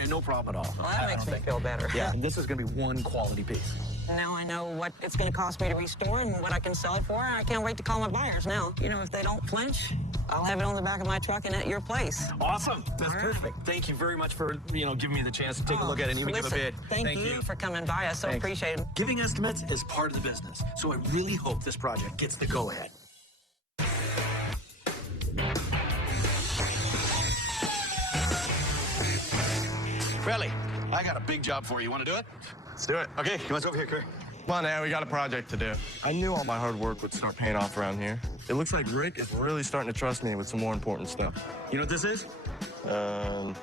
No problem at all. Well, that makes me feel better. Yeah, and this is going to be one quality piece. Now I know what it's going to cost me to restore and what I can sell it for. I can't wait to call my buyers now. You know, if they don't flinch, I'll have it on the back of my truck and at your place. Awesome. That's perfect. Thank you very much for, giving me the chance to take a look at it and even give a bid. Thank you for coming by. I so appreciate it. Giving estimates is part of the business, so I really hope this project gets the go-ahead. Bradley, I got a big job for you. Want to do it? Let's do it. Okay, you want over here, Kurt? Come on, Dad, we got a project to do. I knew all my hard work would start paying off around here. It looks like Rick is really starting to trust me with some more important stuff. You know what this is?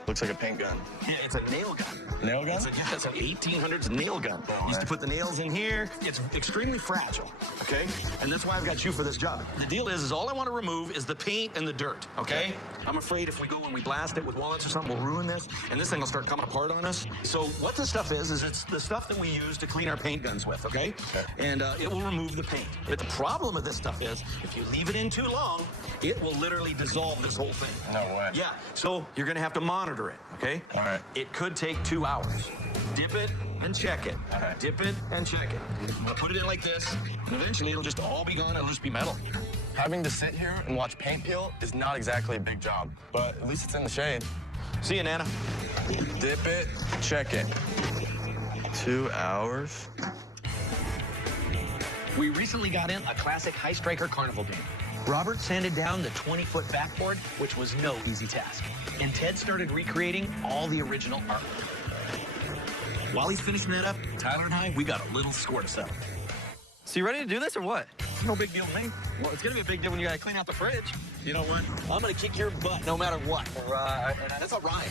Looks like a paint gun. Yeah, it's a nail gun. Nail gun? It's an 1800s nail gun. Used to put the nails in here. It's extremely fragile, okay? And that's why I've got you for this job. The deal is all I want to remove is the paint and the dirt, okay? I'm afraid if we go and we blast it with wallets or something, we'll ruin this, and this thing will start coming apart on us. So what this stuff is it's the stuff that we use to clean our paint guns with, okay? And it will remove the paint. But the problem with this stuff is if you leave it in too long, it will literally dissolve this whole thing. No way. Yeah, so you're gonna have to monitor it, okay? All right. It could take 2 hours. Dip it and check it. All right. Dip it and check it. I'll put it in like this, and eventually it'll just all be gone. It'll just be metal. Having to sit here and watch paint peel is not exactly a big job, but at least it's in the shade. See you, Nana. Dip it, check it. 2 hours. We recently got in a classic High Striker Carnival game. Robert sanded down the 20-foot backboard, which was no easy task. And Ted started recreating all the original artwork. While he's finishing that up, Tyler and I, we got a little score to settle. So you ready to do this or what? It's no big deal to me. Well, it's gonna be a big deal when you gotta clean out the fridge. You know what? I'm gonna kick your butt no matter what. Right. That's a rhyme.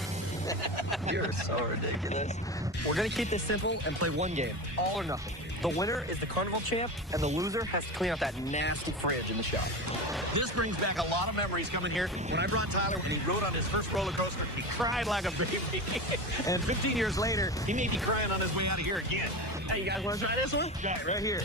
You're so ridiculous. We're gonna keep this simple and play one game, all or nothing. The winner is the Carnival champ, and the loser has to clean out that nasty fridge in the shop. This brings back a lot of memories coming here. When I brought Tyler, when he rode on his first roller coaster, he cried like a baby. And 15 years later, he may be crying on his way out of here again. Hey, you guys want to try this one? Got it right here.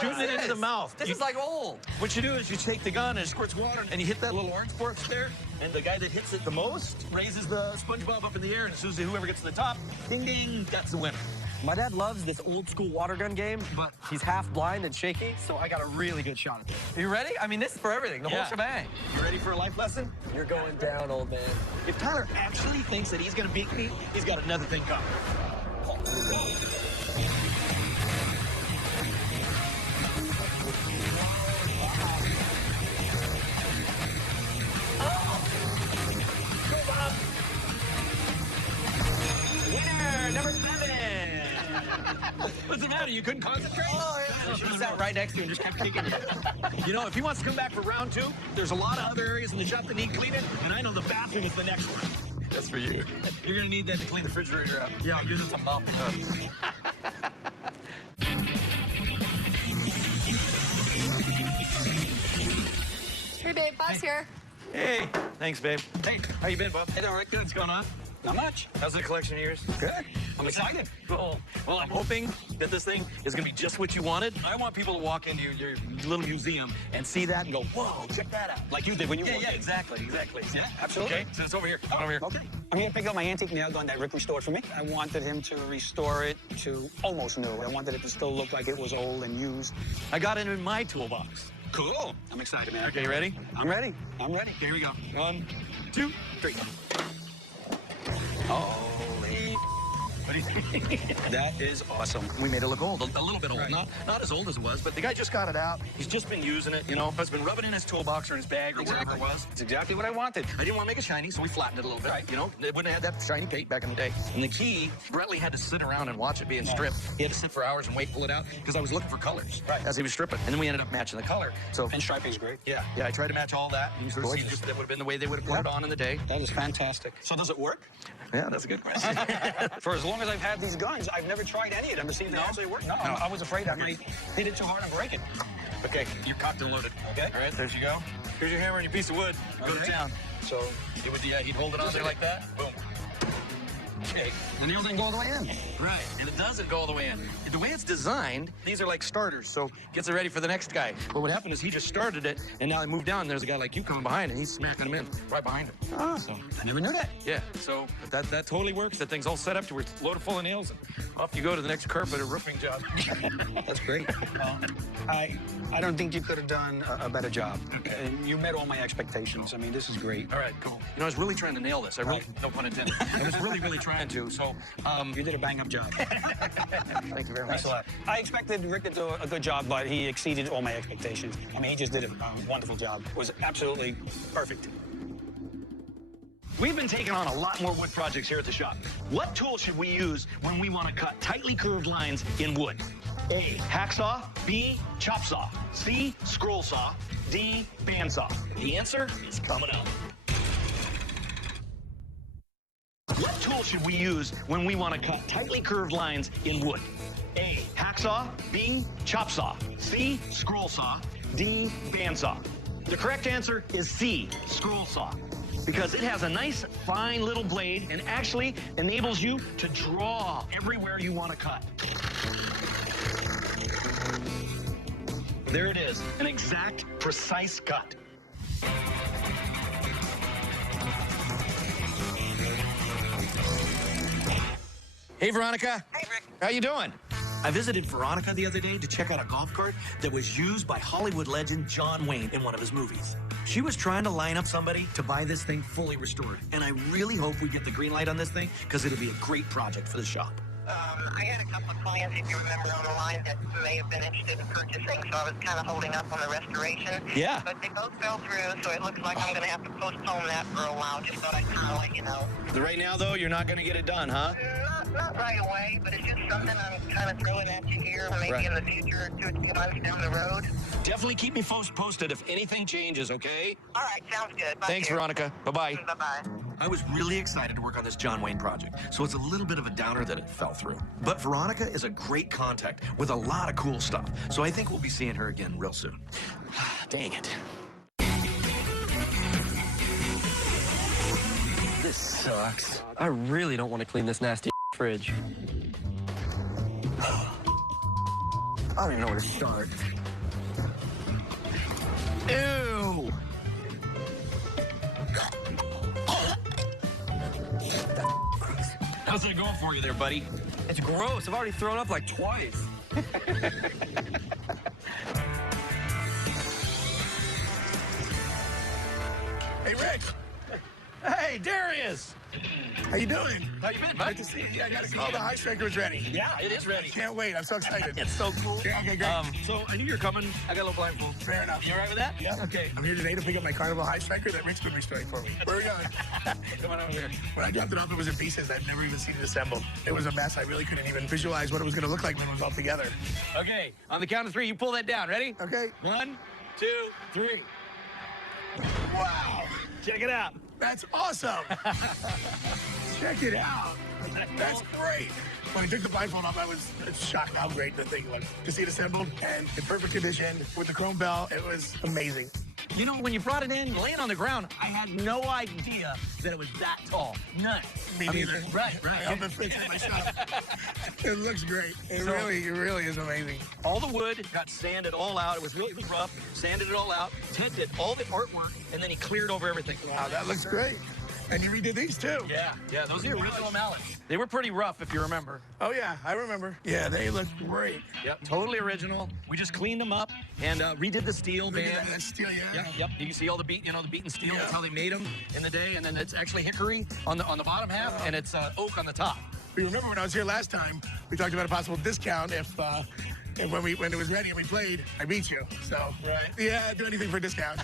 Shooting it into the mouth. This is like old. What you do is you take the gun and it squirts water, and you hit that little orange fork there, and the guy that hits it the most raises the SpongeBob up in the air, and as soon as whoever gets to the top, ding, ding, that's the winner. My dad loves this old school water gun game, but he's half blind and shaky, so I got a really good shot at it. You ready? I mean, this is for everything, the whole shebang. You ready for a life lesson? You're going down, old man. If Tyler actually thinks that he's gonna beat me, he's got another thing coming. Winner, number 7. What's the matter? You couldn't concentrate? Oh, yeah. She sat right next to you and just kept kicking you. You know, if he wants to come back for round 2, there's a lot of other areas in the shop that need cleaning, and I know the bathroom is the next one. That's for you. You're gonna need that to clean the refrigerator up. Yeah, I'll use it to mopping up. Hey, babe, boss here. Hey, thanks, babe. Hey, how you been, Bob? Hey, Rick, what's going on? Not much. How's the collection of yours? Good. I'm excited. Cool. Well, I'm hoping that this thing is going to be just what you wanted. I want people to walk into your little museum and see that and go, whoa, check that out. Like you did when you walked in. Exactly. Yeah, absolutely. Okay, so it's over here. Come over here. Okay. I'm here to pick up my antique nail gun that Rick restored for me. I wanted him to restore it to almost new. I wanted it to still look like it was old and used. I got it in my toolbox. Cool. I'm excited, man. Okay, you ready? I'm ready. I'm ready. Here we go. 1, 2, 3. Holy. What do you think? That is awesome. We made it look old. A little bit old. Right. Not as old as it was, but The guy just got it out. He's just been using it, you know. He's been rubbing it in his toolbox or his bag or whatever it was. it's exactly what I wanted. I didn't want to make it shiny, so we flattened it a little bit. You know, it wouldn't have had that shiny paint back in the day. And the key, Brentley had to sit around and watch it being stripped. He had to sit for hours and wait, pull it out, because I was looking for colors as he was stripping. And then we ended up matching the color. So Pinstriping is great. yeah, I tried to match all that. And sort of see if that would have been the way they would have put it on in the day. That is fantastic. So does it work? Yeah, that's a good question. For as long as I've had these guns, I've never tried any of them to see if they actually work. No, I was afraid I might hit it too hard and break it. Okay, you're cocked and loaded. Okay, all right, there you go. Here's your hammer and your piece of wood. Go to town. So He would, he'd hold it on there like that. Boom. Okay. The nail didn't go all the way in. Right, and it doesn't go all the way in. The way it's designed, these are like starters, so gets it ready for the next guy. But what happened is he just started it, and now I moved down, and there's a guy like you coming behind, and he's smacking him in right behind him. Ah, So, I never knew that. yeah, so that totally works. That thing's all set up to where it's loaded full of nails, and off you go to the next carpet or roofing job. That's great. I don't think you could have done a better job. And you met all my expectations. I mean, this is great. All right, cool. You know, I was really trying to nail this. I really, no pun intended. I was really trying to, so... You did a bang-up job. Thank you very much. Thanks a lot. I expected Rick to do a good job, but he exceeded all my expectations. I mean, he just did a wonderful job. It was absolutely perfect. We've been taking on a lot more wood projects here at the shop. What tool should we use when we want to cut tightly curved lines in wood? A, hacksaw. B, chop saw. C, scroll saw. D, bandsaw. The answer is coming up. What tool should we use when we want to cut tightly curved lines in wood? A, hacksaw. B, chop saw. C, scroll saw. D, bandsaw. The correct answer is C, scroll saw, because it has a nice, fine little blade and actually enables you to draw everywhere you want to cut. There it is, an exact, precise cut. Hey, Veronica. Hey, Rick. How you doing? I visited Veronica the other day to check out a golf cart that was used by Hollywood legend John Wayne in one of his movies. She was trying to line up somebody to buy this thing fully restored, and I really hope we get the green light on this thing because it'll be a great project for the shop. I had a couple of clients, if you remember, on the line that may have been interested in purchasing, so I was kind of holding up on the restoration. Yeah. But they both fell through, so it looks like I'm going to have to postpone that for a while. Just thought I'd kind of let you know. Right now, though, you're not going to get it done, huh? Not right away, but it's just something I'm kind of throwing at you here, maybe in the future, 2 or 3 months down the road. Definitely keep me posted if anything changes, okay? All right, sounds good. Bye, Thanks, dear. Veronica. Bye-bye. Bye-bye. I was really excited to work on this John Wayne project, so it's a little bit of a downer that it fell through. But Veronica is a great contact with a lot of cool stuff, so I think we'll be seeing her again real soon. Dang it. This sucks. I really don't want to clean this nasty fridge. I don't even know where to start. Ew! How's that going for you there, buddy? It's gross. I've already thrown up like twice. Hey, Rick. Hey, Darius! How you doing? How you been, Good bud? to see you. I got a call. The high striker is ready. Yeah, it is ready. Can't wait. I'm so excited. It's so cool. Yeah, okay, great. So I knew you were coming. I got a little blindfold. Fair enough. You all right with that? Yeah. Okay. I'm here today to pick up my Carnival high striker that Rick's been restoring for me. Where are we going? Come on over here. When I dropped it off, it was in pieces. I'd never even seen it assembled. It was a mess. I really couldn't even visualize what it was going to look like when it was all together. Okay, on the count of 3, you pull that down. Ready? Okay. 1, 2, 3. Wow. Check it out. That's awesome. Check it out. That's great. When I took the blindfold off, I was shocked how great the thing looked. To see it assembled and in perfect condition with the chrome bell, it was amazing. You know, when you brought it in, laying on the ground, I had no idea that it was that tall. None. Me neither. Right. I hope it fits in my shop. It looks great. It really is amazing. All the wood got sanded all out. It was really rough. Sanded it all out. Ted did all the artwork, and then he cleared over everything. Wow, that looks great. And you redid these too. Yeah, those are the original mallets. They were pretty rough, if you remember. Oh yeah, I remember. Yeah, they look great. Yep, totally original. We just cleaned them up and redid the steel band. That steel, yeah. Yep. You can see all the the beaten steel. Yeah. That's how they made them in the day. And then it's actually hickory on the bottom half, and it's oak on the top. You remember when I was here last time, we talked about a possible discount if when it was ready and we played, I beat you. So right. Yeah, I'd do anything for a discount.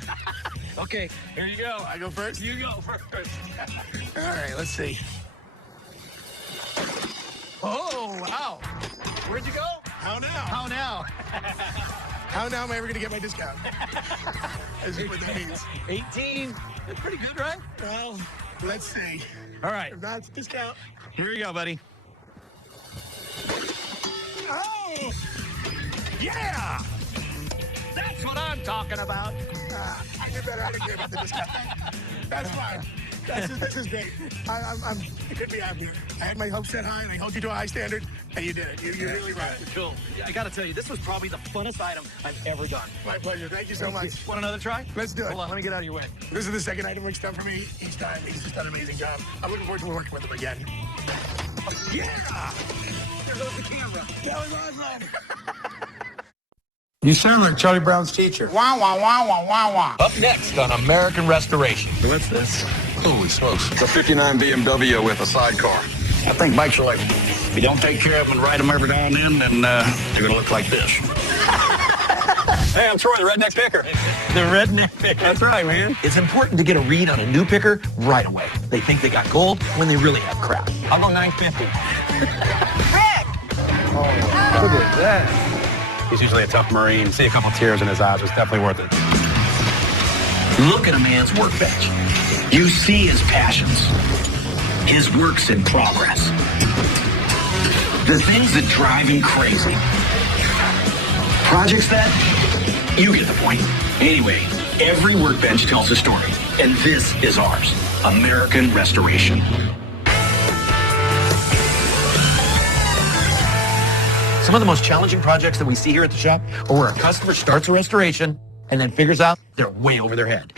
Okay, here you go. I go first? You go first. All right, let's see. Oh, wow. Where'd you go? How now? How now? How now am I ever going to get my discount? That's what that means. 18. That's pretty good, right? Well, let's see. All right. If not, it's a discount. Here you go, buddy. Oh! Yeah! That's what I'm talking about. I did better. I didn't care about the discount. That's fine. This is great. I couldn't be happier. I had my hopes set high, and I held you to a high standard, and you did it. You really brought it. Cool. I got to tell you, this was probably the funnest item I've ever done. My pleasure. Thank you so much. Want another try? Let's do it. Hold on, let me get out of your way. This is the second item Rick's done for me. Each time, he's just done an amazing job. I'm looking forward to working with him again. Yeah! There goes the camera. That was awesome. You sound like Charlie Brown's teacher. Wah, wah, wah, wah, wah, wah. Up next on American Restoration. What's this? Holy smokes. It's a 59 BMW with a sidecar. I think bikes are like, if you don't take care of them and ride them every now and then they're going to look like this. Hey, I'm Troy, the redneck picker. The redneck picker. That's right, man. It's important to get a read on a new picker right away. They think they got gold when they really have crap. I'll go 950. Look at that. He's usually a tough Marine. See a couple tears in his eyes. It's definitely worth it. Look at a man's workbench. You see his passions, his works in progress, the things that drive him crazy. Projects that, you get the point. Anyway, every workbench tells a story, and this is ours, American Restoration. Some of the most challenging projects that we see here at the shop are where a customer starts a restoration and then figures out they're way over their head.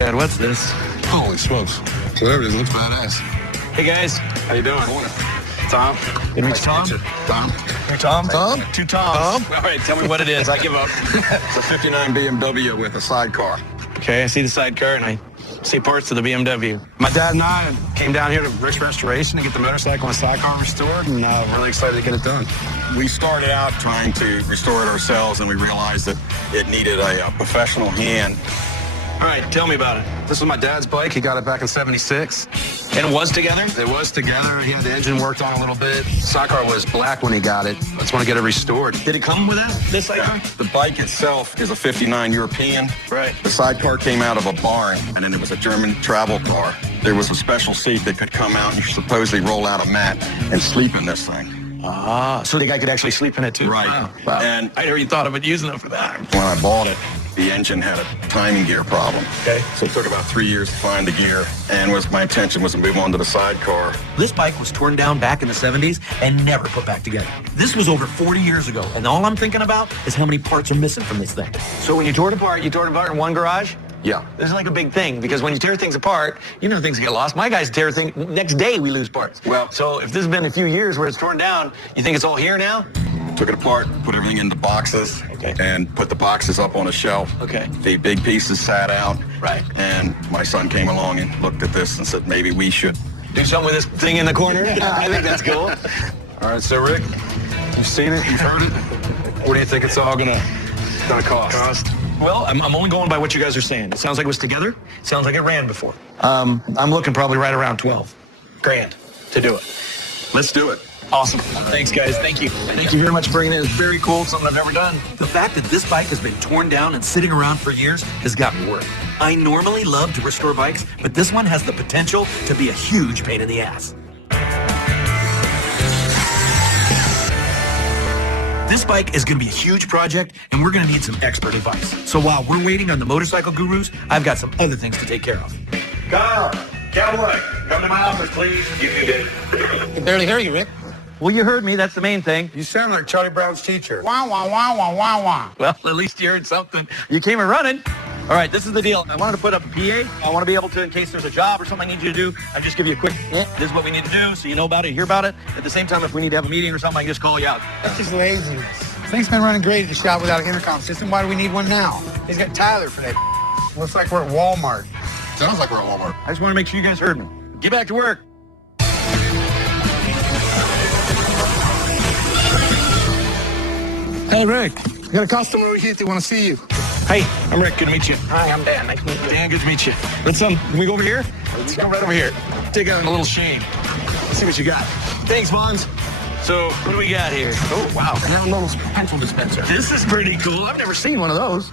Dad, what's this? Holy smokes. Whatever it is, it looks badass. Hey, guys. How you doing? Tom. Good to meet you, Tom. Tom. Hey, Tom. Tom? Two Toms. All right, tell me what it is. I give up. It's a 59 BMW with a sidecar. Okay, I see the sidecar and I see parts of the BMW. My dad and I came down here to Rick's Restoration to get the motorcycle and sidecar restored, and I'm really excited to get it done. We started out trying to restore it ourselves, and we realized that it needed a professional hand. All right, tell me about it. This was my dad's bike. He got it back in '76. And it was together? It was together. He had the engine worked on a little bit. Sidecar was black when he got it. I just want to get it restored. Did it come with that, this sidecar? The bike itself is a 59 European. Right. The sidecar came out of a barn, and then it was a German travel car. There was a special seat that could come out and supposedly roll out a mat and sleep in this thing. Ah, so the guy could actually sleep in it too? Right. Wow. And I never even thought about using it for that. when I bought it, the engine had a timing gear problem. Okay. So it took about 3 years to find the gear, and my intention was to move on to the sidecar. This bike was torn down back in the 70s and never put back together. This was over 40 years ago, and all I'm thinking about is how many parts are missing from this thing. So when you tore it apart in one garage? Yeah. This is like a big thing because when you tear things apart, you know things get lost. My guys tear things, next day we lose parts. Well, so if this has been a few years where it's torn down, you think it's all here now? Took it apart, put everything into boxes, and put the boxes up on a shelf. Okay. The big pieces sat out. Right. And my son came along and looked at this and said, maybe we should do something with this thing in the corner? I think that's cool. All right, so Rick, you've seen it, you've heard it. What do you think it's all gonna cost? Well, I'm only going by what you guys are saying. It sounds like it was together. It sounds like it ran before. I'm looking probably right around 12 grand to do it. Let's do it. Awesome. Thanks, guys. Thank you. Thank you very much for bringing it. It's very cool. Something I've never done. The fact that this bike has been torn down and sitting around for years has got me worried. I normally love to restore bikes, but this one has the potential to be a huge pain in the ass. This bike is going to be a huge project, and we're going to need some expert advice. So while we're waiting on the motorcycle gurus, I've got some other things to take care of. Kyle, Cowboy, come to my office, please. You did. I can barely hear you, Rick. Well, you heard me. That's the main thing. You sound like Charlie Brown's teacher. Wah, wah, wah, wah, wah, wah. Well, at least you heard something. You came a running. All right, this is the deal. I wanted to put up a PA. I want to be able to, in case there's a job or something I need you to do, I'll just give you a quick, this is what we need to do, so you know about it, hear about it. At the same time, if we need to have a meeting or something, I can just call you out. That's just laziness. Things been running great at the shop without an intercom system. Why do we need one now? He's got Tyler for that. Looks like we're at Walmart. Sounds like we're at Walmart. I just want to make sure you guys heard me. Get back to work. Hey, Rick. We got a customer over here. They want to see you. Hey, I'm Rick. Good to meet you. Hi, I'm Dan. Nice to meet you. Dan, good to meet you. Can we go over here? Let's go right over here. Take out a little shame. Let's see what you got. Thanks, Bonds. So, what do we got here? Oh, wow. A little pencil dispenser. This is pretty cool. I've never seen one of those.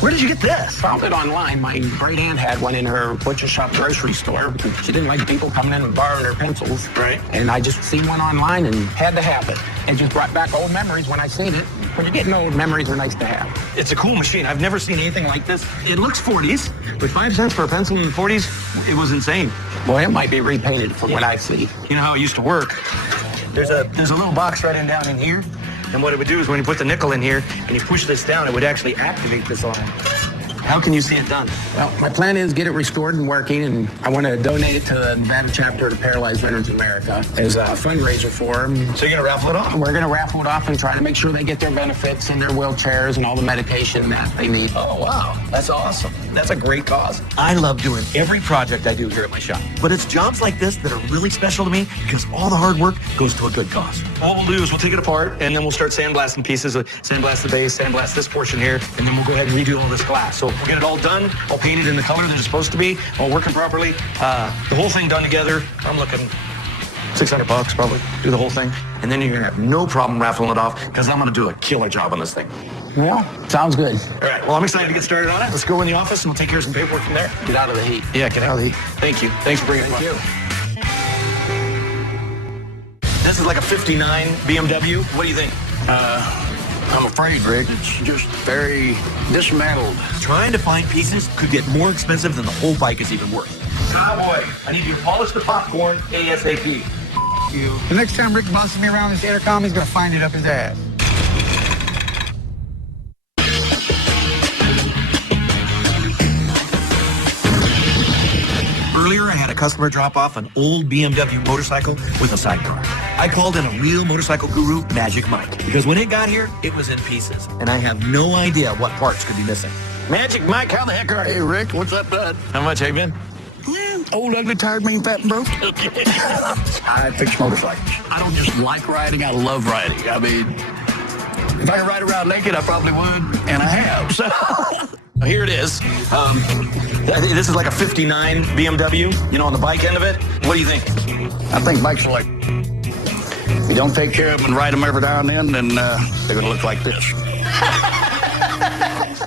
Where did you get this? Found it online. My great aunt had one in her butcher shop grocery store. She didn't like people coming in and borrowing her pencils. Right. And I just seen one online and had to have it. It just brought back old memories when I seen it. When you're getting old, memories are nice to have. It's a cool machine. I've never seen anything like this. It looks 40s. With 5 cents for a pencil in the 40s, it was insane. Boy, it might be repainted from what I see. You know how it used to work. There's a little box right down in here. And what it would do is when you put the nickel in here and you push this down, it would actually activate this alarm. How can you see it done? Well, my plan is get it restored and working, and I want to donate it to the Nevada chapter of the Paralyzed Veterans of America as a fundraiser for them. So you're going to raffle it off? We're going to raffle it off and try to make sure they get their benefits and their wheelchairs and all the medication that they need. Oh, wow. That's awesome. That's a great cause. I love doing every project I do here at my shop. But it's jobs like this that are really special to me because all the hard work goes to a good cause. All we'll do is we'll take it apart and then we'll start sandblasting pieces. Sandblast the base, sandblast this portion here, and then we'll go ahead and redo all this glass. So we'll get it all done, all painted in the color that it's supposed to be, all working properly. The whole thing done together, I'm looking $600 probably, do the whole thing. And then you're gonna have no problem raffling it off because I'm gonna do a killer job on this thing. Yeah, sounds good. All right, well, I'm excited to get started on it. Let's go in the office and we'll take care of some paperwork from there. Get out of the heat. Yeah, get out of the heat. Thank you. Thanks for bringing it. Thank you. This is like a 59 BMW. What do you think? I'm afraid, Rick. It's just very dismantled. Trying to find pieces could get more expensive than the whole bike is even worth. Cowboy, I need you to polish the popcorn ASAP. You. The next time Rick bosses me around this intercom, he's gonna find it up his ass. Earlier, I had a customer drop off an old BMW motorcycle with a sidecar. I called in a real motorcycle guru, Magic Mike, because when it got here, it was in pieces, and I have no idea what parts could be missing. Magic Mike, how the heck are you? Hey, Rick, what's up, bud? How much have you been? Old, ugly, tired, mean, fat, and broke. I fix motorcycles. I don't just like riding, I love riding. I mean, if I could ride around naked, I probably would, and I have, so. Here it is. This is like a 59 BMW, you know, on the bike end of it. What do you think? I think bikes are like, if you don't take care of them and ride them every now and then they're going to look like this.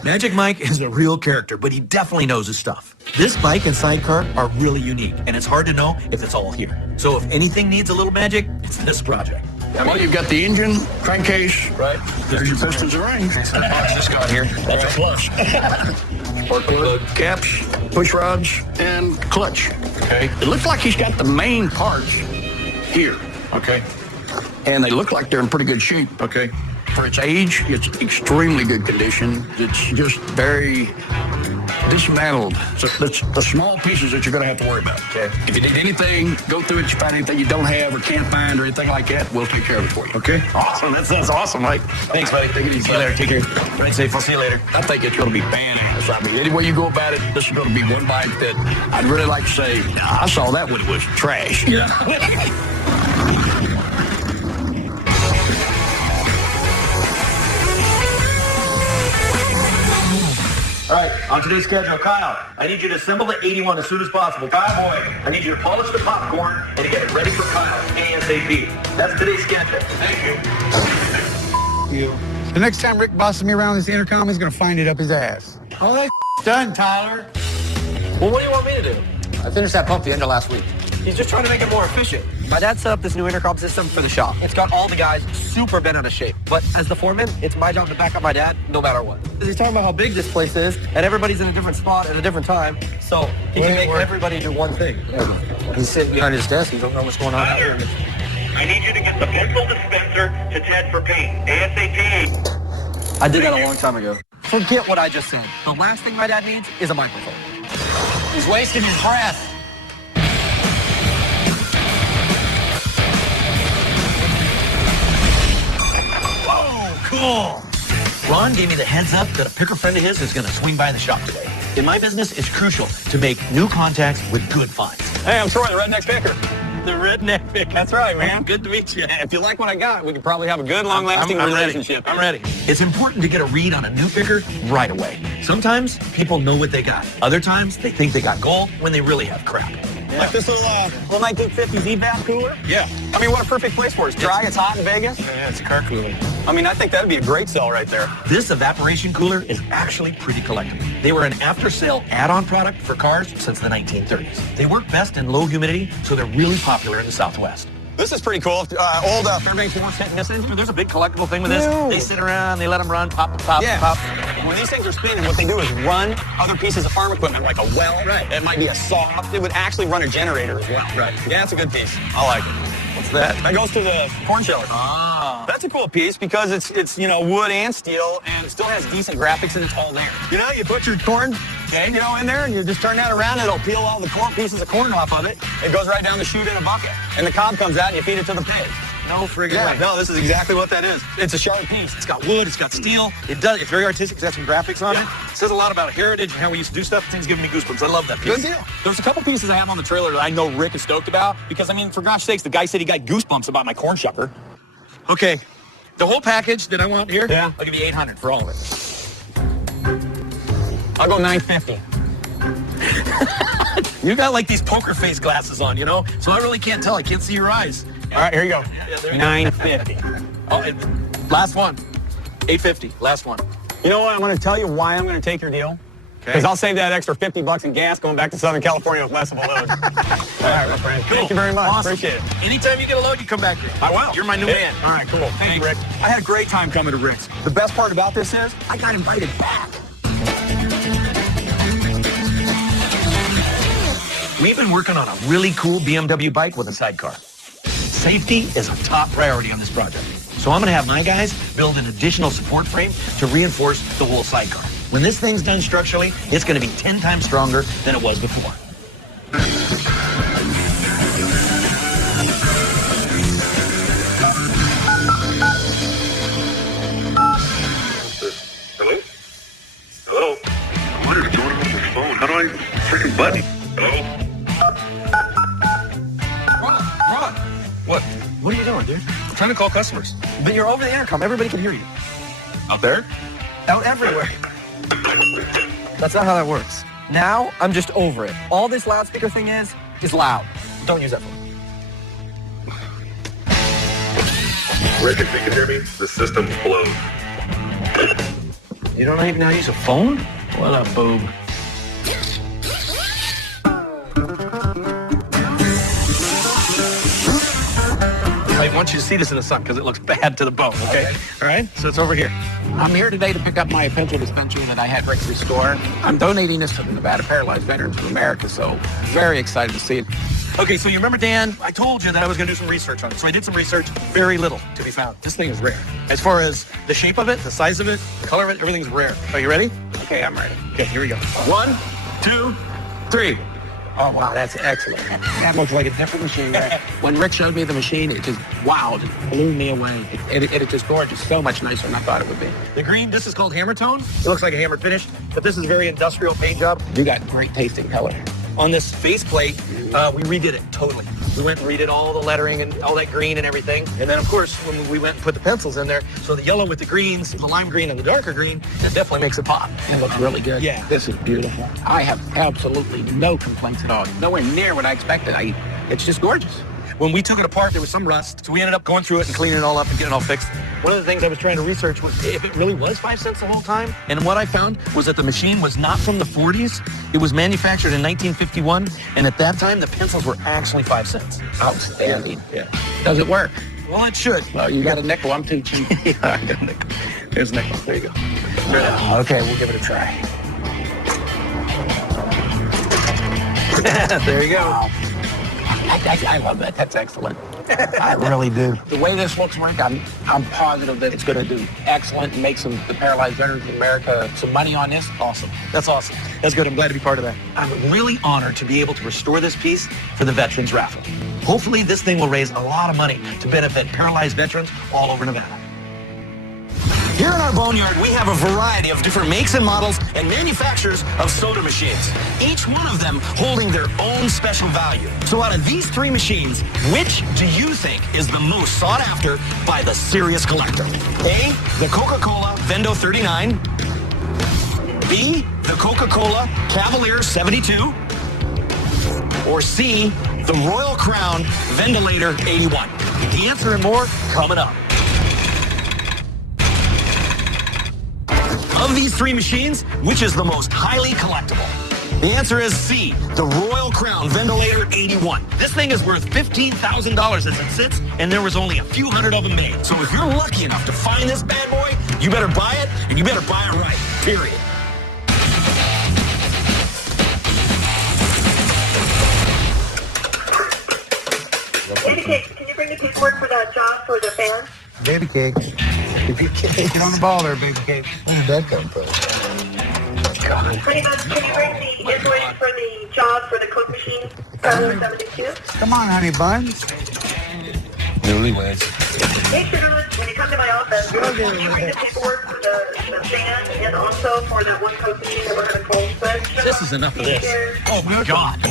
Magic Mike is a real character, but he definitely knows his stuff. This bike and sidecar are really unique, and it's hard to know if it's all here. So if anything needs a little magic, it's this project. Well, you've got the engine, crankcase, right? There's your pistons and rings. And what's this got here? That's a plus. Spark plug, caps, push rods, and clutch. Okay. It looks like he's got the main parts here. Okay. And they look like they're in pretty good shape. Okay. For its age, it's extremely good condition. It's just very dismantled. So that's the small pieces that you're going to have to worry about. Okay. If you need anything, go through it. You find anything you don't have or can't find or anything like that, we'll take care of it for you. Okay. Awesome. That's awesome, Mike. Thanks, buddy. Take it easy. See you later. Take care. Ride safe. I'll see you later. I think it's going to be badass. I mean, any way you go about it, this is going to be one bike that I'd really like to say, I saw that when it was trash. Yeah. All right, on today's schedule, Kyle, I need you to assemble the 81 as soon as possible. Kyle Boy, I need you to polish the popcorn and to get it ready for Kyle ASAP. That's today's schedule. Thank you. The next time Rick bosses me around this intercom, he's gonna find it up his ass. All that done, Tyler. Well, what do you want me to do? I finished that pump the end of last week. He's just trying to make it more efficient. My dad set up this new intercom system for the shop. It's got all the guys super bent out of shape. But as the foreman, it's my job to back up my dad no matter what. He's talking about how big this place is, and everybody's in a different spot at a different time. So he can make everybody do one thing. He's sitting behind his desk. He don't know what's going on out here. I need you to get the pencil dispenser to Ted for paint. ASAP. I did that a long time ago. Forget what I just said. The last thing my dad needs is a microphone. He's wasting his breath. Cool. Ron gave me the heads up that a picker friend of his is going to swing by the shop today. In my business, it's crucial to make new contacts with good finds. Hey, I'm Troy, the redneck picker. The redneck picker. That's right, man. Good to meet you. If you like what I got, we could probably have a good, long-lasting relationship. I'm ready. It's important to get a read on a new picker right away. Sometimes people know what they got. Other times, they think they got gold when they really have crap. Yeah. Like this little 1950s evap cooler? Yeah. I mean, what a perfect place for it. It's dry, it's hot in Vegas. Yeah, it's a car cooler. I mean, I think that'd be a great sell right there. This evaporation cooler is actually pretty collectible. They were an after-sale add-on product for cars since the 1930s. They work best in low humidity, so they're really popular in the Southwest. This is pretty cool. Old Fairbanks Warren sitting this in. There's a big collectible thing with this. They sit around, they let them run, pop, pop, pop. When these things are spinning, what they do is run other pieces of farm equipment, like a well. Right. It might be a saw. It would actually run a generator as well. Right. Yeah, it's a good piece. I like it. What's that? That goes to the corn sheller. Ah. That's a cool piece because it's wood and steel, and it still has decent graphics, and it's all there. You know, you put your corn, in there, and you just turn that around, and it'll peel all the pieces of corn off of it. It goes right down the chute in a bucket, and the cob comes out, and you feed it to the pig. No friggin' Yeah, way. no, this is exactly what that is. It's a sharp piece. It's got wood, it's got steel. It's very artistic. It's got some graphics on it. It says a lot about heritage and how we used to do stuff. Things giving me goosebumps. I love that piece. Good deal. There's a couple pieces I have on the trailer that I know Rick is stoked about because, I mean, for gosh sakes, the guy said he got goosebumps about my corn shucker. Okay, the whole package that I want here, Yeah. I'll give you $800 for all of it. I'll go $950. You got like these poker face glasses on, you know? So I really can't tell. I can't see your eyes. All right, here you go. Yeah, there you $950. Oh, and last one. $850. Last one. You know what? I'm going to tell you why I'm going to take your deal. Because I'll save that extra $50 in gas going back to Southern California with less of a load. All right, my friend. Cool. Thank you very much. Awesome. Appreciate it. Anytime you get a load, you come back here. I will. You're my new man. All right, cool. Thank you, Rick. I had a great time coming to Rick's. The best part about this is I got invited back. We've been working on a really cool BMW bike with a sidecar. Safety is a top priority on this project. So I'm going to have my guys build an additional support frame to reinforce the whole sidecar. When this thing's done structurally, it's going to be 10 times stronger than it was before. Hello? Hello? What is going on with this phone? How do I freaking button? Hello? Ron! What? What are you doing, dude? I'm trying to call customers. But you're over the intercom. Everybody can hear you. Out there? Out everywhere. That's not how that works. Now, I'm just over it. All this loudspeaker thing is loud. Don't use that phone. Rick, if you can hear me, the system's blown. You don't even know how to use a phone? What a boob. I want you to see this in the sun because it looks bad to the bone, okay? All right? So it's over here. I'm here today to pick up my pencil dispenser that I had Rick restore. I'm donating this to the Nevada Paralyzed Veterans of America, so very excited to see it. Okay, so you remember, Dan, I told you that I was going to do some research on it. So I did some research, very little to be found. This thing is rare. As far as the shape of it, the size of it, the color of it, everything's rare. Are you ready? Okay, I'm ready. Okay, here we go. 1, 2, 3. Oh, wow, that's excellent. That looks like a different machine. When Rick showed me the machine, it just, wow, just blew me away. It is just gorgeous, so much nicer than I thought it would be. The green, this is called hammer tone. It looks like a hammered finish, but this is very industrial paint job. You got great tasting color. On this faceplate, we redid it totally. We went and redid all the lettering and all that green and everything. And then, of course, when we went and put the pencils in there, so the yellow with the greens, the lime green and the darker green, it definitely makes it pop. It looks really good. Yeah. This is beautiful. I have absolutely no complaints at all. Nowhere near what I expected. It's just gorgeous. When we took it apart, there was some rust, so we ended up going through it and cleaning it all up and getting it all fixed. One of the things I was trying to research was if it really was 5 cents the whole time. And what I found was that the machine was not from the 40s. It was manufactured in 1951, and at that time, the pencils were actually 5 cents. Outstanding. Yeah. Does it work? Well, it should. Well, you got a nickel. I'm too cheap. Yeah, I got a nickel. Here's a nickel. There you go. Okay, we'll give it a try. There you go. Wow. I love that. That's excellent. I really do. The way this looks, Rick, I'm positive that it's going to do excellent and make the Paralyzed Veterans of America some money on this. Awesome. That's awesome. That's good. I'm glad to be part of that. I'm really honored to be able to restore this piece for the Veterans Raffle. Hopefully, this thing will raise a lot of money to benefit paralyzed veterans all over Nevada. Here in our boneyard, we have a variety of different makes and models and manufacturers of soda machines, each one of them holding their own special value. So out of these 3 machines, which do you think is the most sought after by the serious collector? A, the Coca-Cola Vendo 39. B, the Coca-Cola Cavalier 72. Or C, the Royal Crown Ventilator 81. The answer and more coming up. Of these 3 machines, which is the most highly collectible? The answer is C, the Royal Crown Ventilator 81. This thing is worth $15,000 as it sits, and there was only a few hundred of them made. So if you're lucky enough to find this bad boy, you better buy it, and you better buy it right, period. Baby Cake, can you bring the paperwork for that job for the fan? Baby cake. Baby cake. Get on the ball there, baby cake. Where did that come from? Honey Buns, can you bring the invoice for the job for the Coke machine, 72? Come on, honey buns. Newlyweds. Make sure when you come to my office, you bring the paperwork for the van and also for that one coat machine that we're going to close with. This is enough of this. Oh, my God.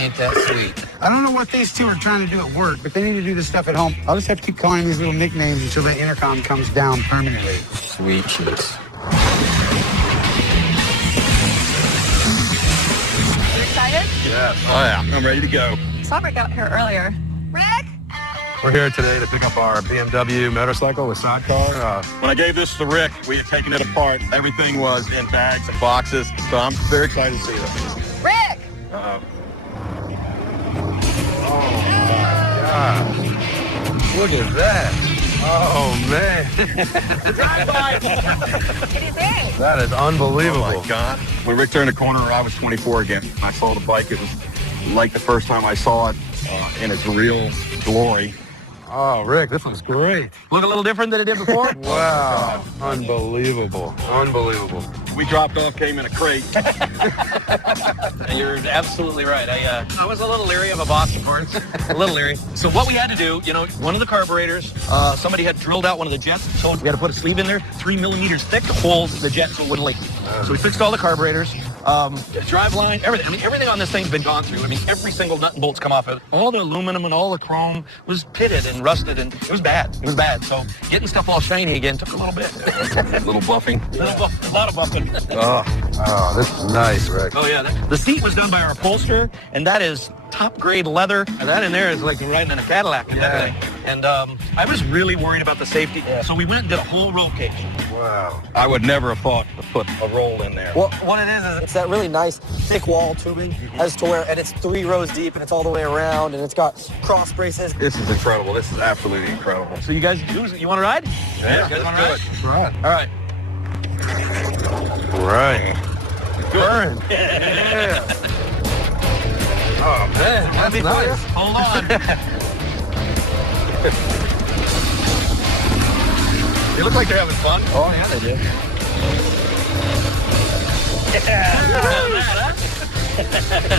Ain't that sweet? I don't know what these two are trying to do at work, but they need to do this stuff at home. I'll just have to keep calling these little nicknames until the intercom comes down permanently. Sweet cheeks. You excited? Yes. Oh, yeah. I'm ready to go. Saw Rick out here earlier. Rick? We're here today to pick up our BMW motorcycle with sidecar. When I gave this to Rick, we had taken it apart. Everything was in bags and boxes, so I'm very excited to see it. Rick! Oh, God. Look at that. Oh, man. What do you think? That is unbelievable. Oh, my God. When Rick turned the corner, I was 24 again. I saw the bike. It was like the first time I saw it in its real glory. Oh, Rick, this looks great. Look a little different than it did before? Wow. Unbelievable. Unbelievable. We dropped off, came in a crate. You're absolutely right. I was a little leery of a box, of course. A little leery. So what we had to do, one of the carburetors, somebody had drilled out one of the jets, so we had to put a sleeve in there, 3 millimeters thick to hold the jet so it wouldn't leak. So we fixed all the carburetors, drive line, everything. I mean, everything on this thing's been gone through. I mean, every single nut and bolt's come off of it. All the aluminum and all the chrome was pitted and rusted, and it was bad. It was bad. So getting stuff all shiny again took a little bit. A little buffing. A lot of buffing. Oh, this is nice, Rick. Oh, yeah. The seat was done by our upholsterer, and that is top-grade leather. And that in there is like riding in a Cadillac. Yeah. And I was really worried about the safety, so we went and did a whole roll cage. Wow. I would never have thought to put a roll in there. Well, what it is it's that really nice thick wall tubing as to where, and it's 3 rows deep, and it's all the way around, and it's got cross braces. This is incredible. This is absolutely incredible. So you guys, you want to ride? Yeah, you guys want to ride? Right. All right. Right. Burn. Yeah. Oh, man. That's nice. Hold on. They look like they're having fun. Oh, yeah, they do.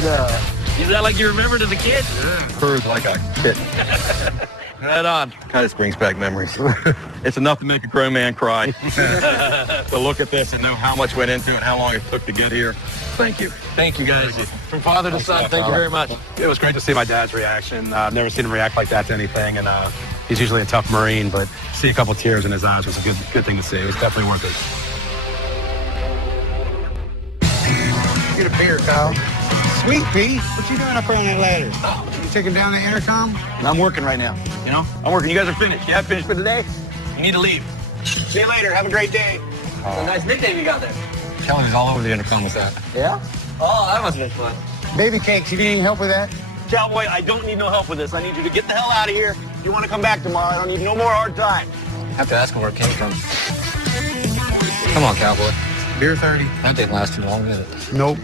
Yeah. Is that like you remembered as a kid? Yeah. Purrs like a kid. Right on. Kind of brings back memories. It's enough to make a grown man cry. To look at this and know how much went into it and how long it took to get here. Thank you. Thank you, guys. From father to son, thank you very much. It was great to see my dad's reaction. I've never seen him react like that to anything, and he's usually a tough Marine, but to see a couple tears in his eyes was a good thing to see. It was definitely worth it. Get a beer, Kyle. Sweet Pea, what you doing up there on that ladder? You taking down the intercom? I'm working right now. I'm working. You guys are finished. Yeah, finished for today? You need to leave. See you later. Have a great day. That's a nice nickname you got there. Kelly's all over the intercom with that. Yeah? Oh, that must have been fun. Baby cakes, you need any help with that? Cowboy, I don't need no help with this. I need you to get the hell out of here. If you want to come back tomorrow, I don't need no more hard time. I have to ask him where it came from. Come on, cowboy. Beer 30. That didn't last too long, did it? Nope.